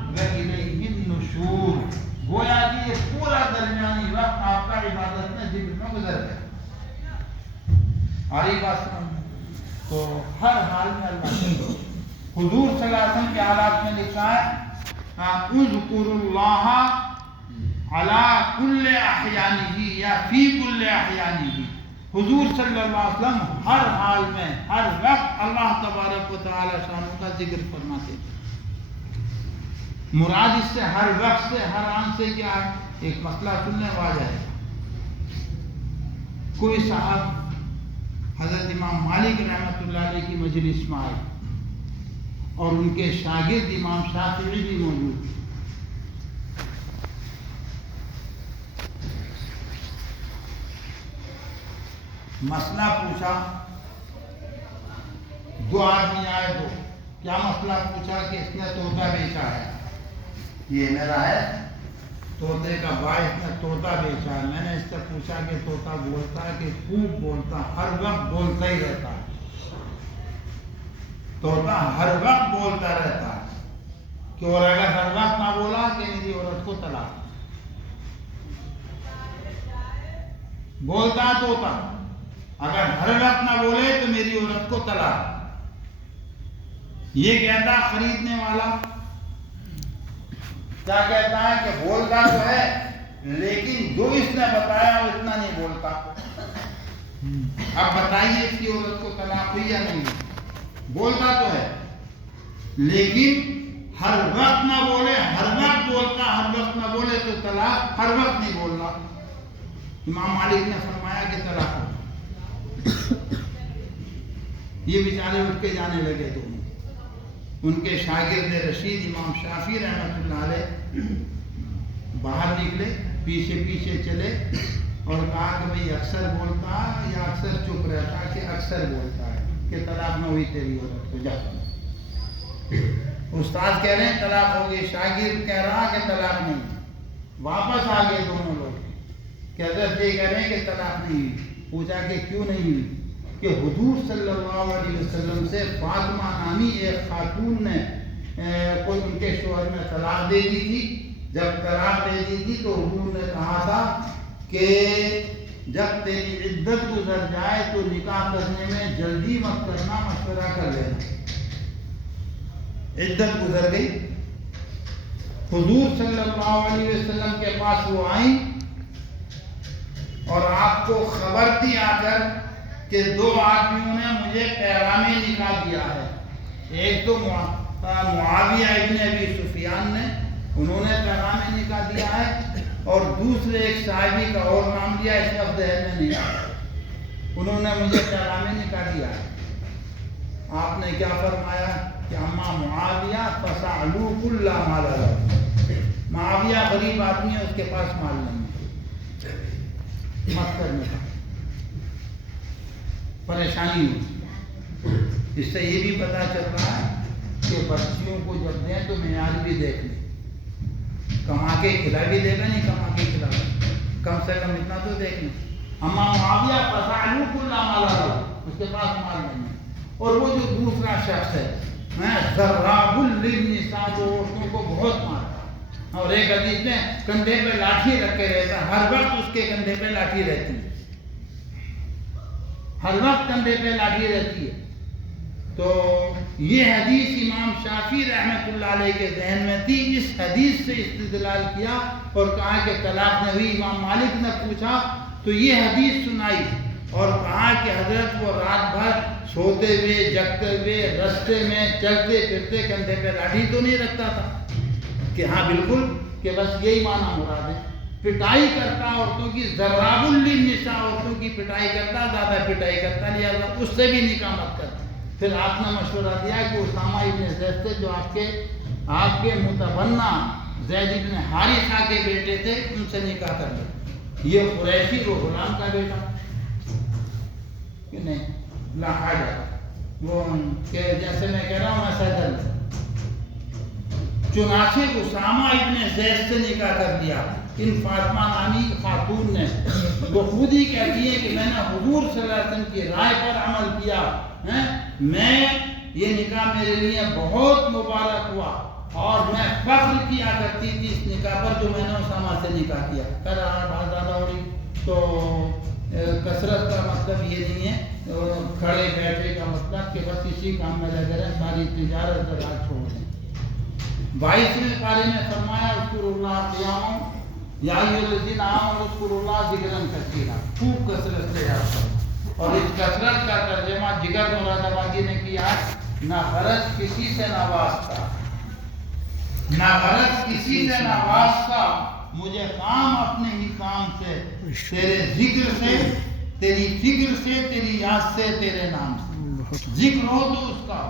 والیہ النشور. گویا کہ یہ پورا درمیانی وقت آپ کا عبادت میں ذکر میں گزر گیا. ہماری بات سمجھ, تو ہر حال میں اللہ کو. حضور صلی اللہ علیہ وسلم کے حالات میں لکھا ہے اذکروا اللہ علی کل احیانہ یا فی کل احیانہ. حضور صلی اللہ علیہ وسلم ہر حال میں, ہر وقت اللہ تبارک و تعالی شانہ کا ذکر فرماتے تھے. مراد اس سے ہر وقت سے, ہر آن سے کیا ہے؟ ایک مسئلہ سننے والا ہے. کوئی صاحب حضرت امام مالک رحمۃ اللہ علیہ کی مجلس میں آئے, اور ان کے شاگرد امام شافعی بھی موجود تھے. مسئلہ پوچھا, دو آدمی آئے, دو. کیا مسئلہ پوچھا کہ اس نے طوطا بیچا ہے, یہ میرا ہے, طوطے کا بھائی اس نے طوطا بیچا ہے. میں نے اس سے پوچھا کہ طوطا بولتا ہے کہ خوب بولتا, ہر وقت بولتا ہی رہتا ہے, طوطا ہر وقت بولتا رہتا ہے, کہ اور اگر ہر وقت نہ بولا کہ میری عورت کو طلاق. بولتا طوطا, اگر ہر وقت نہ بولے تو میری عورت کو طلاق. یہ کہتا خریدنے والا, کیا کہتا ہے کہ بولتا تو ہے لیکن جو اس نے بتایا وہ اتنا نہیں بولتا. اب بتائیے اس کی عورت کو طلاق ہوئی یا نہیں؟ بولتا تو ہے لیکن ہر وقت نہ بولے, ہر وقت بولتا, ہر وقت نہ بولے تو طلاق, ہر وقت نہیں بولنا. امام مالک نے فرمایا کہ طلاق ہو. یہ بیچارے اٹھ کے جانے لگے. تو ان کے شاگرد رشید امام شافعی رحمۃ اللہ علیہ باہر نکلے, پیچھے پیچھے چلے, اور کہا کہ بھئی اکثر بولتا یا اکثر چپ رہتا, کہ اکثر بولتا ہے کہ طلاق نہ ہوئی تیری عورت کو, جا. استاد کہہ رہے ہیں طلاق ہو گئی, شاگرد کہہ رہا کہ طلاق نہیں. واپس آ گئے دونوں لوگ, کہتے تھے کہہ رہے ہیں کہ طلاق نہیں ہوئی. پوچھا کہ کیوں نہیں ہوئی؟ کہ حضور صلی اللہ علیہ وسلم سے فاطمہ نامی ایک خاتون نے کوئی ان کے شوہر میں طلاق دے دی تھی. جب طلاق دے دی تھی تو حضور نے کہا تھا کہ جب تیری عدت گزر جائے تو نکاح کرنے میں جلدی مت کرنا, مشورہ کر لینا. عدت گزر گئی, حضور صلی اللہ علیہ وسلم کے پاس وہ آئیں اور آپ کو خبر دی آ کر کہ دو آدمیوں نے مجھے پیغام نکاح دیا ہے. ایک تو معاویہ ابن ابی سفیان نے، انہوں نے پیغام نکاح دیا ہے، اور دوسرے ایک صحابی کا اور نام لیا، اس کا ذہن میں نہیں آیا، انہوں نے مجھے پیغام نکاح دیا ہے. آپ نے کیا فرمایا کہ اما معاویہ فسألوا كل ما له، معاویہ غریب آدمی ہے، اس کے پاس مال نہیں ہے، مت کرنے کا، پریشانی ہو. اس سے یہ بھی پتا چل رہا ہے کہ بچیوں کو جب دیں تو معیار بھی دیکھ لیں، کما کے کھلا بھی دے گا، نہیں کما کے کھلا، کم سے کم اتنا تو دیکھ لیں. اما معاویہ فسألوا كل ما له، اس کے پاس مال نہیں ہے. اور وہ جو دوسرا شخص ہے ضراب للنساء، جو عورتوں کو بہت مارتا، اور ایک حدیث میں کندھے پہ لاٹھی رکھ کے رہتا، ہر وقت اس کے کندھے پہ لاٹھی رہتی ہے، ہر وقت کندھے پہ لاٹھی رہتی ہے. تو یہ حدیث امام شافعی رحمۃ اللہ علیہ کے ذہن میں تھی. اس حدیث سے استدلال کیا اور کہا کہ طلاق نہ ہوئی. امام مالک نے پوچھا تو یہ حدیث سنائی اور کہا کہ حضرت وہ رات بھر سوتے ہوئے جگتے ہوئے رستے میں چلتے پھرتے کندھے پہ لاٹھی تو نہیں رکھتا تھا؟ کہ ہاں بالکل، کہ بس یہی معنی مراد ہے. پٹائی کرتا عورتوں کی، ضراب للنساء، عورتوں کی پٹائی کرتا، زیادہ پٹائی کرتا، لہذا اس سے بھی نکاح مت کرتا. پھر آپ نے مشورہ دیا کہ اسامہ ابن زید سے، جو آپ کے متبنہ زید ابن حارثہ کے بیٹے تھے، ان سے نکاح کر لیں. یہ قریشی وہ غلام کا بیٹا کہ نہیں، لا حاجہ، وہ کہ جیسے میں کہہ رہا ہوں میں سیدل. چنانچہ اسامہ ابن زید سے نکاح کر دیا. ان فاطمہ نامی خاتون نے، وہ خود ہی کہتی ہے کہ میں نے حضور صلی اللہ علیہ وسلم کی رائے پر عمل کیا، میں یہ نکاح میرے لیے بہت مبارک ہوا، اور میں فخر کیا کرتی تھی اس نکاح پر جو میں نے اسامہ سے نکاح کیا. کہہ رہا بات زیادہ ہو رہی تو کثرت کا مطلب یہ نہیں ہے کھڑے بیٹھے کا مطلب کہ بس اسی کام میں لگے رہے، ساری تجارت زراعت چھوڑ دیں. 22ویں پارے میں فرمایا اذکروا اللہ قیاما یا ایھا الذین آمنوا اذکروا اللہ ذکرا کثیرا، خوب کثرت سے یاد کرو. اور اس کثرت کا ترجمہ جگر مراد آبادی نے کیا، نہ غرض کسی سے نہ واسطہ، نہ غرض کسی سے نہ واسطہ، مجھے کام اپنے ہی کام سے، تیرے ذکر سے، تیری فکر سے، تیری یاد سے، تیرے نام سے. ذکر ہو تو اس کا،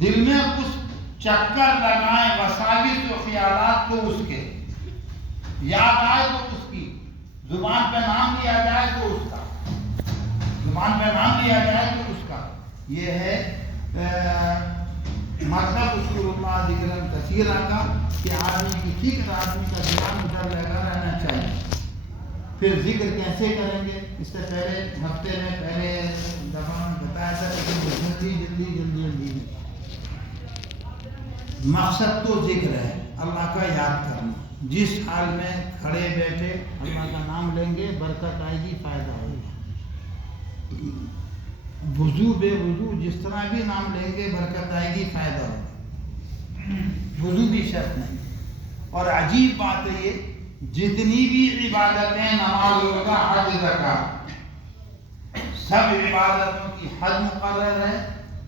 دل میں کچھ چکر لگائیں وساوس و خیالات تو اس کے، یاد آئے تو اس کی، زبان پہ نام لیا جائے تو اس کا، زبان پہ نام لیا جائے تو اس کا. یہ ہے مطلب اذکروا اللہ ذکرا کثیرا کا، کہ آدمی کی فکر، آدمی کا دھیان ادھر لگا رہنا چاہیے. پھر ذکر کیسے کریں گے، اس سے پہلے ہفتے میں پہلے دفعہ میں بتایا تھا، لیکن جلدی مقصد تو ذکر ہے، اللہ کا یاد کرنا. جس حال میں کھڑے بیٹھے اللہ کا نام لیں گے برکت آئے گی، فائدہ ہوگا. وضو بے وضو جس طرح بھی نام لیں گے برکت آئے گی، فائدہ ہوگا. وضو بھی شرط نہیں. اور عجیب بات ہے یہ، جتنی بھی عبادتیں، نماز روزہ حج زکات، سب عبادتوں کی حد مقرر ہے،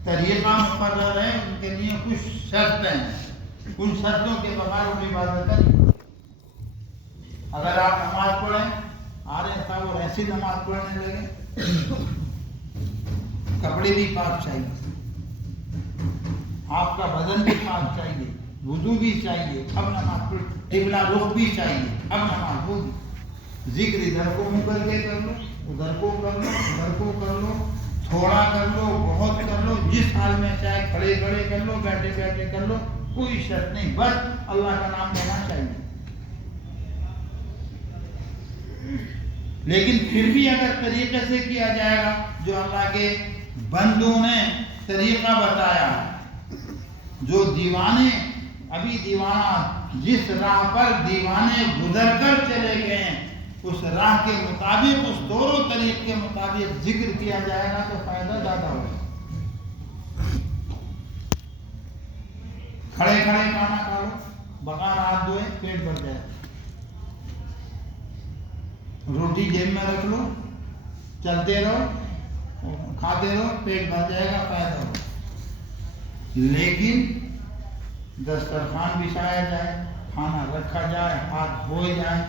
طریقہ مقرر ہے، ان کے لیے کچھ شرطیں ہیں، ان شرطوں کے بغیر وہ عبادتیں نہیں. اگر آپ نماز پڑھیں، آ رہے صاحب اور ایسی نماز پڑھنے لگے، کپڑے بھی پاک چاہیے، آپ کا بدن بھی پاک چاہیے، وضو بھی چاہیے، اب نماز پڑھ، قبلہ رخ بھی چاہیے، اب نماز ہوگی. ذکر ادھر کو منہ کر کے کر لو، ادھر کو کر لو، ادھر کو کر لو، تھوڑا کر لو، بہت کر لو، جس حال میں چاہے کھڑے کھڑے کر لو، بیٹھے بیٹھے کر لو، کوئی شرط نہیں، بس اللہ کا نام لینا چاہیے. لیکن پھر بھی اگر طریقے سے کیا جائے گا جو اللہ کے بندوں نے طریقہ بتایا ہے، جو دیوانے، ابھی دیوانہ جس راہ پر دیوانے گزر کر چلے گئے ہیں، اس راہ کے مطابق، اس دور و طریق کے مطابق ذکر کیا جائے گا تو فائدہ زیادہ ہوگا. کھڑے کھڑے کھانا کھا لو، بغیر ہاتھ دھوئے پیٹ بھر جائے. روٹی جیب میں رکھ لو، چلتے رہو، کھاتے رہو، پیٹ بھر جائے گا، فائدہ ہو. لیکن دسترخوان بچھایا جائے، کھانا رکھا جائے، ہاتھ دھوئے جائیں،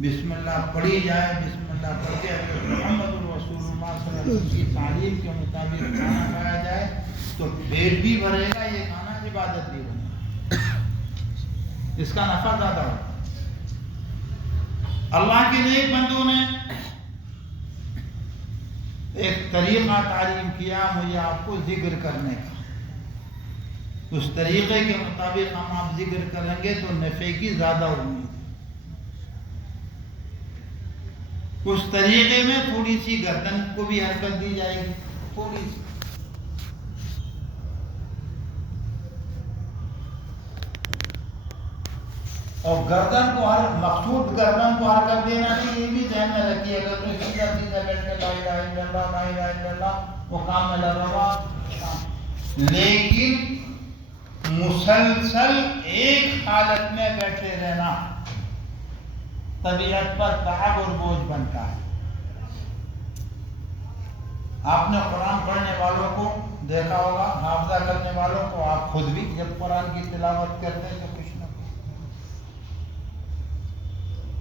بسم اللہ پڑھی جائے، بسم اللہ پڑھ کے محمد رسول اللہ صلی اللہ علیہ وسلم کی تعلیم کے مطابق کھانا کھایا جائے تو پیٹ بھی بھرے گا، یہ کھانا عبادت بھی بنے گا، اس کا نفع زیادہ ہوگا. اللہ کے نیک بندوں نے ایک طریقہ تعلیم کیا مجھے آپ کو ذکر کرنے کا. اس طریقے کے مطابق ہم آپ ذکر کریں گے تو نفع کی زیادہ امید ہے. اس طریقے میں تھوڑی سی گردن کو بھی حرکت دی جائے گی، تھوڑی سی. اور گردن کو مقصود گردن کو حرکت دینا نہیں، یہ بھی ذہن میں رکھیے. اگر کوئی سیدھا سیدھا بیٹھ کے لا الہ الا اللہ لا الہ الا اللہ وہ کام میں لگا ہوا، لیکن مسلسل ایک حالت میں بیٹھے رہنا طبیعت پر تعب اور بوجھ بنتا ہے. آپ نے قرآن پڑھنے والوں کو دیکھا ہوگا، حافظہ کرنے والوں کو، آپ خود بھی جب قرآن کی تلاوت کرتے ہیں تو کچھ نہ کچھ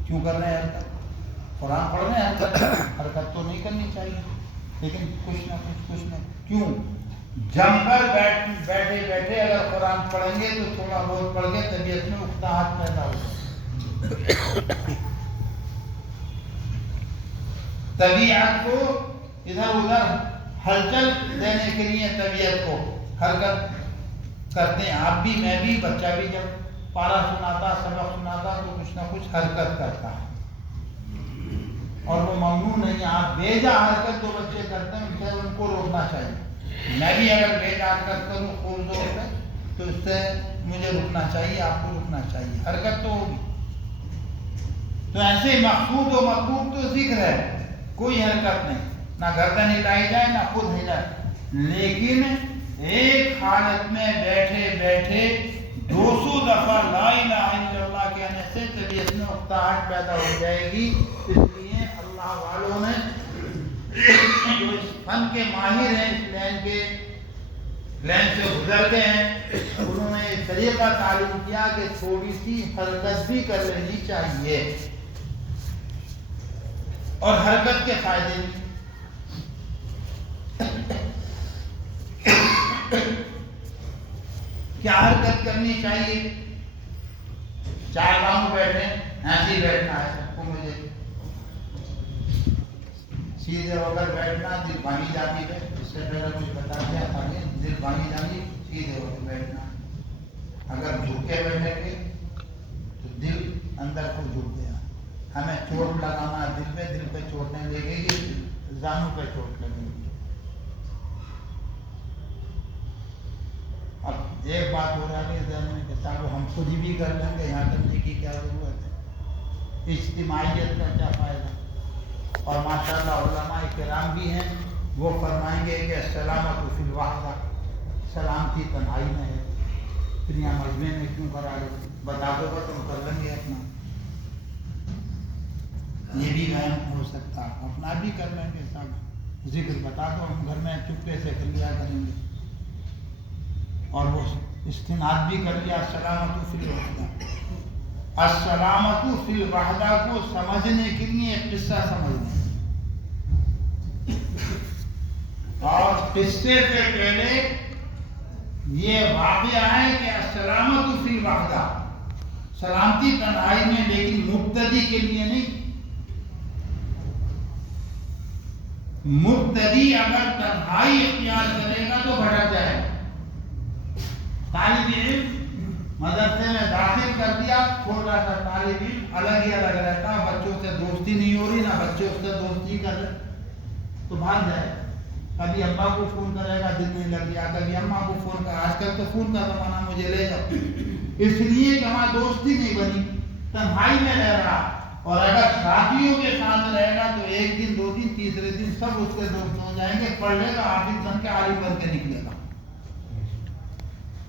کیوں کر رہے ہیں حرکت؟ قرآن پڑھ رہے ہیں، حرکت تو نہیں کرنی چاہیے، لیکن کچھ نہ کچھ کیوں؟ جم کر بیٹھے بیٹھے اگر قرآن پڑھیں گے تو تھوڑا بہت پڑھ کے طبیعت میں اکتاہٹ پیدا ہو جائے. طبیعت کو ادھر ادھر ہلچل دینے کے لیے طبیعت کو حرکت کرتے ہیں. آپ بھی، میں بھی، بچہ بھی جب پارا سناتا، سبق سناتا تو کچھ نہ کچھ حرکت کرتا ہے، اور وہ ممنوع نہیں. آپ بے جا حرکت جو بچے کرتے ہیں پھر ان کو روکنا چاہیے. میں بھی اگر بے جا حرکت کروں خوب زور سے تو اس سے مجھے رکنا چاہیے، آپ کو رکنا چاہیے، حرکت تو ہوگی. تو ایسے مقصود و مطلوب تو ذکر ہے، کوئی حرکت نہیں، نہ گردن ہلائی جائے نہ خود ہلائے، لیکن ایک حالت میں بیٹھے بیٹھے 200 دفعہ لا الہ الا اللہ کہنے سے طبیعت میں اکتاہٹ پیدا ہو جائے گی. اس لیے اللہ والوں نے جو اس فن کے ماہر ہیں، اس لین سے گزرتے ہیں، انہوں نے ایک طریقہ تعلیم کیا کہ تھوڑی سی حرکت بھی کر لینی چاہیے، اور حرکت کے فائدے بھی. کیا حرکت کرنی چاہیے؟ چار گاؤں بیٹھے ایسے ہی بیٹھنا ہے سب کو، مجھے سیدھے ہو کر بیٹھنا، دل بھانی جاتی ہے، اس سے پہلے کچھ بتا دیا تھا، دل بھانی جاتی، سیدھے ہو کر بیٹھنا. اگر جھک کے بیٹھیں گے تو دل اندر کو جھک گیا، ہمیں چوٹ لگانا دل پہ چوٹ نہیں لگے گی، زانوں پہ چوٹ لگے گی. اب ایک بات ہو رہا ہے ذہن میں کہ صاحب ہم خود ہی بھی کر لیں گے، یہاں کرنے کی کیا ضرورت ہے، اجتماعیت کا کیا فائدہ. اور ماشاءاللہ علماء کرام بھی ہیں، وہ فرمائیں گے کہ السلامۃ فی الوحدہ، سلامتی تنہائی میں ہے. پھر یہاں مجمع میں کیوں کرا لو، بتا دو گا تم کر لیں گے اپنا. یہ بھی وہم ہو سکتا، اپنا بھی کر لیں گے، صاحب ذکر بتا دو، ہم گھر میں چپکے سے کر لیا کریں گے. اور وہ استناد بھی کر لیا السلامۃ فی الوحدہ. السلامۃ فی الوحدہ کو سمجھنے کے لیے ایک قصہ سمجھنا، اور قصے سے پہلے یہ واقعہ ہے کہ السلامۃ فی الوحدہ، سلامتی تنہائی میں، لیکن مبتدی کے لیے نہیں. مبتدی اگر تنہائی اختیار کرے گا تو بھٹک جائے گا. طالب علم مدرسے میں داخل کر دیا، چھوٹا سا طالب علم الگ ہی الگ رہتا، بچوں سے دوستی نہیں ہو رہی، نہ بچے اس سے دوستی کر رہے، تو بھاگ جائے. کبھی ابا کو فون کرے گا، دل نہیں لگ گیا، کبھی اماں کو فون کر، آج کل تو فون کا زمانہ، مجھے لے جاؤ، اس لیے کہ وہاں دوستی نہیں بنی، تنہائی میں رہ رہا. اور اگر ساتھیوں کے ساتھ رہے گا تو ایک دن، دو دن، تیسرے دن سب اس کے دوست ہو جائیں گے، پڑھ لے گا، حافظ بن کے عالم بن کے نکلے گا.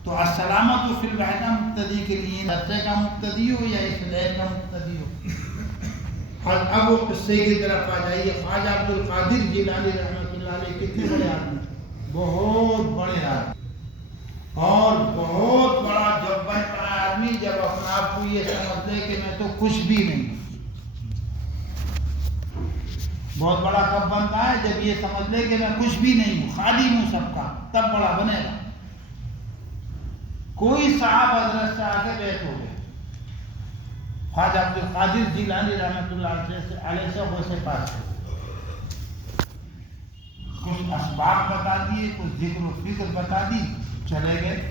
تو السلامۃ فی الوحدہ مبتدی کے لیے، بچے کا مبتدی ہو یا اس لین کا مبتدی ہو. اب وہ قصے کی طرف آ جائیے. خواجہ عبد القادر جیلانی رحمۃ اللہ علیہ کتنے بڑے آدمی, بہت بڑے آدمی اور بہت بڑا جب بنتا ہے آدمی جب اپنے آپ کو یہ سمجھ لے کہ میں تو کچھ بھی نہیں. بہت بڑا کب بنتا ہے جب یہ سمجھ لے کہ میں کچھ بھی نہیں ہوں, خالی ہوں سب کا, تب بڑا بنے گا. کوئی صاحب حضرت سے آگے بیٹھ ہو گئے. خواجہ عبد القادر جیلانی رحمۃ اللہ علیہ سے وہ سے پاس ہے. کچھ اسباب بتا دیے, کچھ ذکر و فکر بتا دی, چلے گئے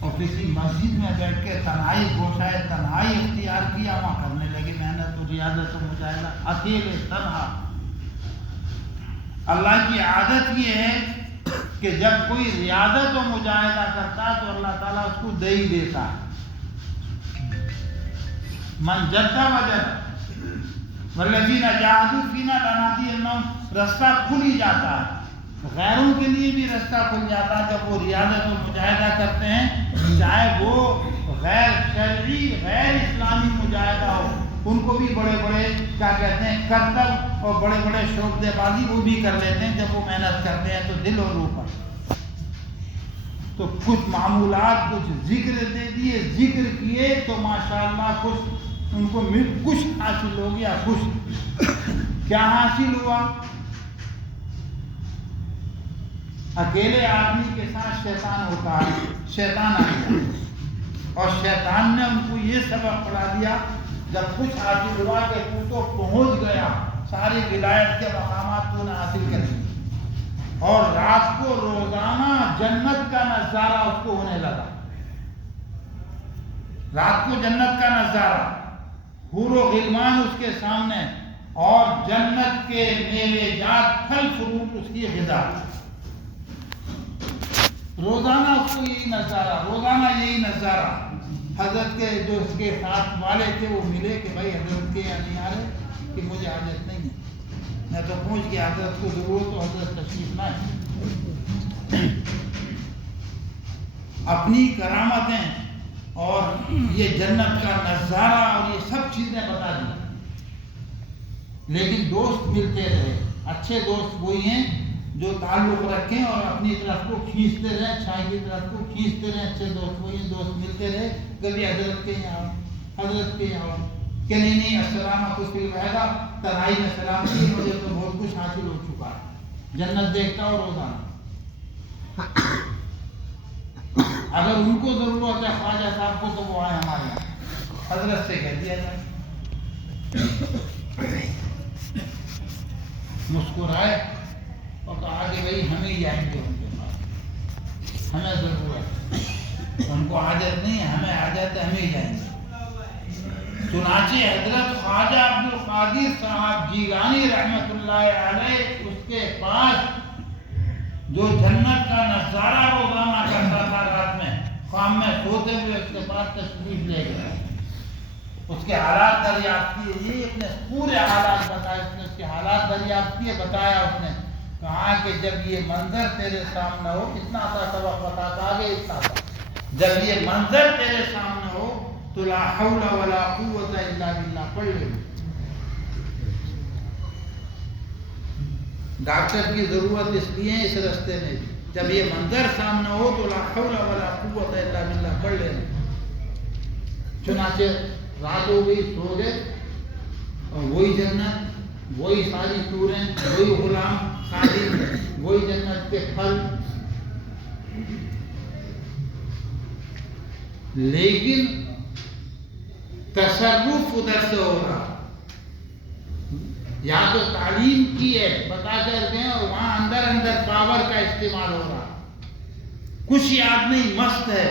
اور کسی مسجد میں بیٹھ کے تنہائی گوشائے تنہائی اختیار کیا, وہاں کرنے لگے محنت و ریاضت و مجاہدہ, اکیلے تنہا. اللہ کی عادت یہ ہے کہ جب کوئی ریاضت و مجاہدہ کرتا ہے تو اللہ تعالیٰ اس کو دے ہی دیتا ہے. من جد وجد والذین جاہدوا فینا لنہدینہم, رستہ کھل ہی جاتا ہے. غیروں کے لیے بھی رستہ کھل جاتا ہے جب وہ ریاضت و مجاہدہ کرتے ہیں, چاہے وہ غیر شرعی غیر اسلامی مجاہدہ ہو. ان کو بھی بڑے بڑے کیا کہتے ہیں کرتب اور بڑے بڑے شوق دے بازی وہ بھی کر لیتے ہیں جب وہ محنت کرتے ہیں تو دل اور روح پر. تو کچھ معمولات کچھ ذکر دے دیے, ذکر کیے تو ماشاءاللہ کچھ ان کو کچھ حاصل ہو گیا. کچھ کیا حاصل ہوا؟ اکیلے آدمی کے ساتھ شیطان ہوتا ہے, شیطان آ گیا اور شیطان نے ان کو یہ سبق پڑھا دیا جب کچھ حاصل ہوا کہ تو پہنچ گیا, ساری ولایت کے مقامات تو نے حاصل کر لی, اور رات کو روزانہ جنت کا نظارہ اس کو ہونے لگا. رات کو جنت کا نظارہ, حور و غلمان اس کے سامنے, اور جنت کے میوے جات پھل فروٹ اس کی غذا. روزانہ اس کو یہی نظارہ, روزانہ یہی نظارہ. حضرت کے جو اس کے ساتھ والے تھے وہ ملے کہ بھائی حضرت کے یہاں نہیں آ رہے, کہ مجھے حاجت نہیں ہے, میں تو پہنچ گیا, حضرت کو ضرورت تو حضرت تشریف نہ ہے. اپنی کرامتیں اور یہ جنت کا نظارہ اور یہ سب چیزیں بتا دی, لیکن دوست ملتے رہے. اچھے دوست وہی ہیں جو تعلق رکھیں اور اپنی طرف کو کھینچتے رہیں, چھائی کی طرف کو کھینچتے رہیں. اچھے دوست وہی دوست ملتے رہے. کبھی حضرت کے یہاں, حضرت کے یہاں کہ نہیں السلام کچھ بھی رہے گا, تنہائی میں سلام کی, مجھے تو بہت کچھ حاصل ہو چکا ہے, جنت دیکھتا ہو روزانہ. اگر ان کو ضرورت ہے خواجہ صاحب کو تو وہ آئے ہمارے یہاں, حضرت سے کہہ دیا جائے. مسکرائے اور کہا کہ بھائی ہمیں ہی جائیں گے ان کے پاس, ہمیں ضرورت ہے, ان کو حاجت نہیں ہے, ہمیں حاجت ہے, ہمیں ہی جائیں گے. چنانچہ حضرت خواجہ عبد القادر صاحب جیلانی رحمۃ اللہ علیہ اس کے پاس جو جنت کا نظارہ روزانہ کرتا تھا, رات میں خواب میں سوتے ہوئے اس کے پاس تشریف لے گئے. اس کے حالات دریافت کیے, یہ اپنے پورے حالات بتائے, اس نے اس کے حالات دریافت کیے, بتایا. اس نے کہا کہ جب یہ منظر تیرے سامنے ہو, اتنا سا سبق بتاتا آگے اتنا سا, جب یہ منظر تیرے سامنے ہو تو لا حول ولا قوت الا باللہ پڑھ لے. ڈاکٹر کی ضرورت اس لیے ہے اس رستے میں بھی, جب یہ منظر سامنے ہو تو لا حول ولا قوت الا باللہ پڑھ لے. چنانچہ رات ہو گئی, سو گئے, اور وہی جنت, وہی ساری سوریں, وہی غلام خادم, وہی جنت کے پھل, لیکن تصرف ادھر سے ہو رہا. یا تو تعلیم کی ہے, بتا کر گئے, اور وہاں اندر اندر پاور کا استعمال ہو رہا. کچھ یاد نہیں, مست ہے,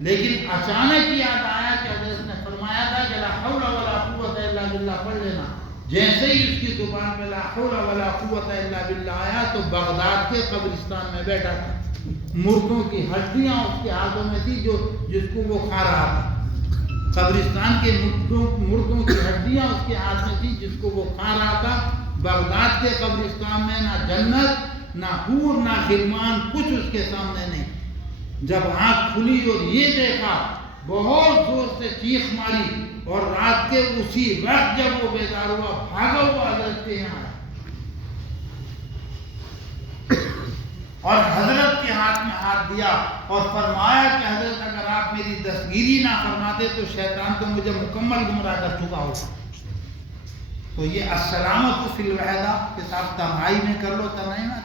لیکن اچانک یاد آیا کہ حضرت نے فرمایا تھا کہ لا حول ولا قوت الا باللہ پڑھ لینا. جیسے ہی اس کی زبان میں لا حول ولا قوت الا باللہ آیا تو بغداد کے قبرستان میں بیٹھا تھا, مردوں کی ہڈیاں اس کے ہاتھوں میں تھی, جس کو وہ کھا رہا تھا. قبرستان کے مردوں کی ہڈیاں اس کے ہاتھ میں تھی, جس کو وہ کھا رہا تھا. بغداد کے قبرستان میں نہ جنت, نہ حور, نہ غلمان, کچھ اس کے سامنے نہیں. جب آنکھ کھلی اور یہ دیکھا, بہت زور سے چیخ ماری اور رات کے اسی وقت جب وہ بیدار ہوا بھاگا ہوا حضرت کے یہاں آیا اور حضرت کے ہاتھ میں ہاتھ دیا اور فرمایا کہ حضرت اگر آپ میری دستگیری نہ فرماتے تو شیطان تو مجھے مکمل گمراہ کر چکا ہوگا. تو یہ السلامت فی الوحدہ کہ صاحب تنہائی میں کر لو,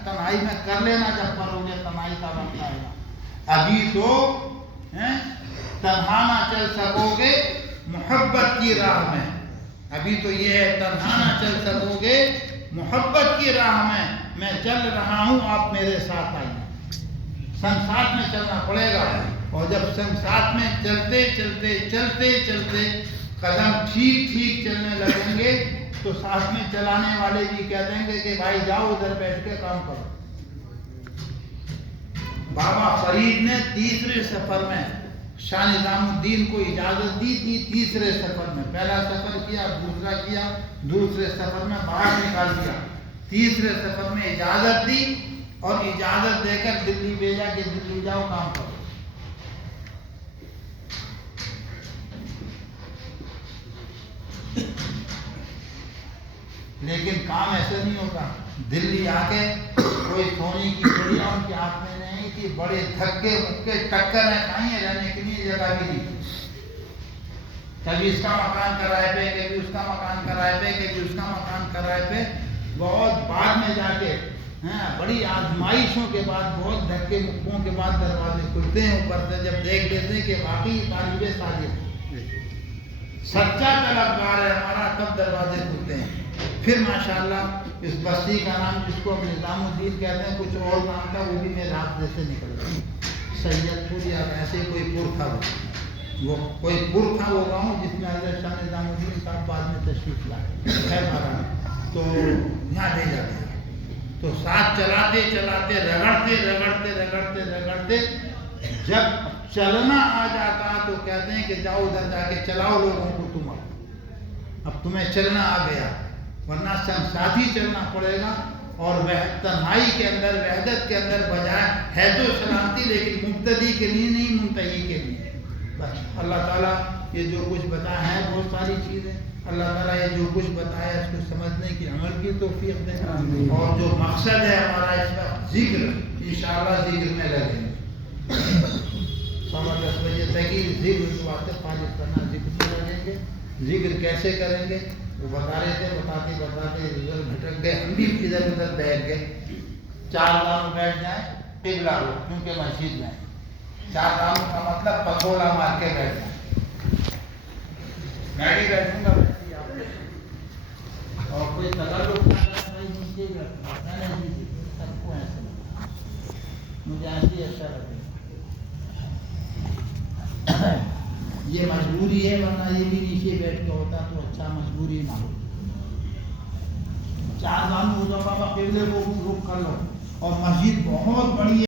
تنہائی میں کر لینا جب پڑھو گے تنہائی کا وقت آئے گا. ابھی تو تنہا نہ چل سکو گے محبت کی راہ میں, ابھی تو یہ ہے تنہا نہ چل سکو گے محبت کی راہ میں چل رہا ہوں آپ میرے ساتھ آئیے. سنگ ساتھ میں چلنا پڑے گا, اور جب سنگ ساتھ میں چلتے چلتے چلتے چلتے قدم ٹھیک ٹھیک چلنے لگیں گے تو ساتھ میں چلانے والے بھی کہہ دیں گے کہ بھائی جاؤ ادھر بیٹھ کے کام کرو. بابا فرید نے تیسرے سفر میں شاہ نظام الدین کو اجازت دی تھی. تیسرے سفر میں, پہلا سفر کیا, دوسرا کیا, دوسرے سفر میں باہر نکال دیا, تیسرے سفر میں اجازت دی اور اجازت دے کر دلی بھیجا کہ دلی جاؤ کام کرو. لیکن کام ایسے نہیں ہوتا. دلی آ کے کوئی سونے کی چڑیا ان کے ہاتھ میں نہیں تھی, بڑے دھکے مکے ٹکر ہیں, کہیں رہنے کے لیے جگہ بھی نہیں. کبھی اس کا مکان کرائے پہ, کبھی اس کا مکان کرائے پہ, کبھی اس کا مکان کرائے پہ. بہت بعد میں جا کے بڑی آزمائشوں کے بعد, بہت دھکے مکوں کے بعد دروازے کھلتے ہیں اوپر سے, جب دیکھ لیتے ہیں کہ واقعی طالب صادق سچا طلبگار ہے ہمارا, تب دروازے کھلتے ہیں. پھر ماشاءاللہ اس بستی کا نام جس کو اب نظام الدین کہتے ہیں, کچھ اور نام تھا, وہ بھی میرے راستے سے نکل گیا. سید پور یا ایسے کوئی پور تھا, وہ کوئی پور تھا وہ گاؤں جس میں حضرت شاہ نظام الدین صاحب بعد میں تشریف لائے خیر بارہ میں, تو یہاں بھیجا گیا. تو ساتھ چلاتے چلاتے رگڑتے رگڑتے رگڑتے رگڑتے جب چلنا آ جاتا تو کہتے ہیں کہ جاؤ ادھر جا کے چلاؤ لوگوں کو, تم اب تمہیں چلنا آ گیا, ورنہ سنگ ساتھی چلنا پڑے گا. اور تنہائی کے اندر, وحدت کے اندر بجائے ہے تو سلامتی, لیکن مبتدی کے لیے نہیں, منتہی کے لیے. بس اللہ تعالیٰ یہ جو کچھ بتایا ہے بہت ساری چیزیں, اللہ تعالیٰ یہ جو کچھ بتایا اس کو سمجھنے کی عمل کی توفیق دے. اور جو مقصد ہے ہمارا اس کا ذکر, انشاءاللہ ذکر میں لگیں گے. 10 بجے تک ہی ذکر کی باتیں خالص کرنا, ذکر میں لگیں گے. ذکر کیسے کریں گے وہ بتا رہے تھے, بتاتے بتاتے ادھر بھٹک گئے, ہم بھی ادھر ادھر بیٹھ گئے. 4 دام بیٹھ جائیں قبلہ ہو, کیونکہ مسجد میں 4 دام کا مطلب پکوڑا مار کے بیٹھ جائیں. میں بھی بیٹھوں گا اور کوئی تغلق نہ کرنا, نیچے بیٹھنا, سب کو ایسے مجھے ایسی اچھا لگے. یہ مجبوری ہے, ورنہ یہ بھی نیچے بیٹھ کے ہوتا تو اچھا, مجبوری نہ ہو. 4 دام ہو جاؤ بابا قبلے کو رخ کر لو, اور مسجد بہت بڑی ہے.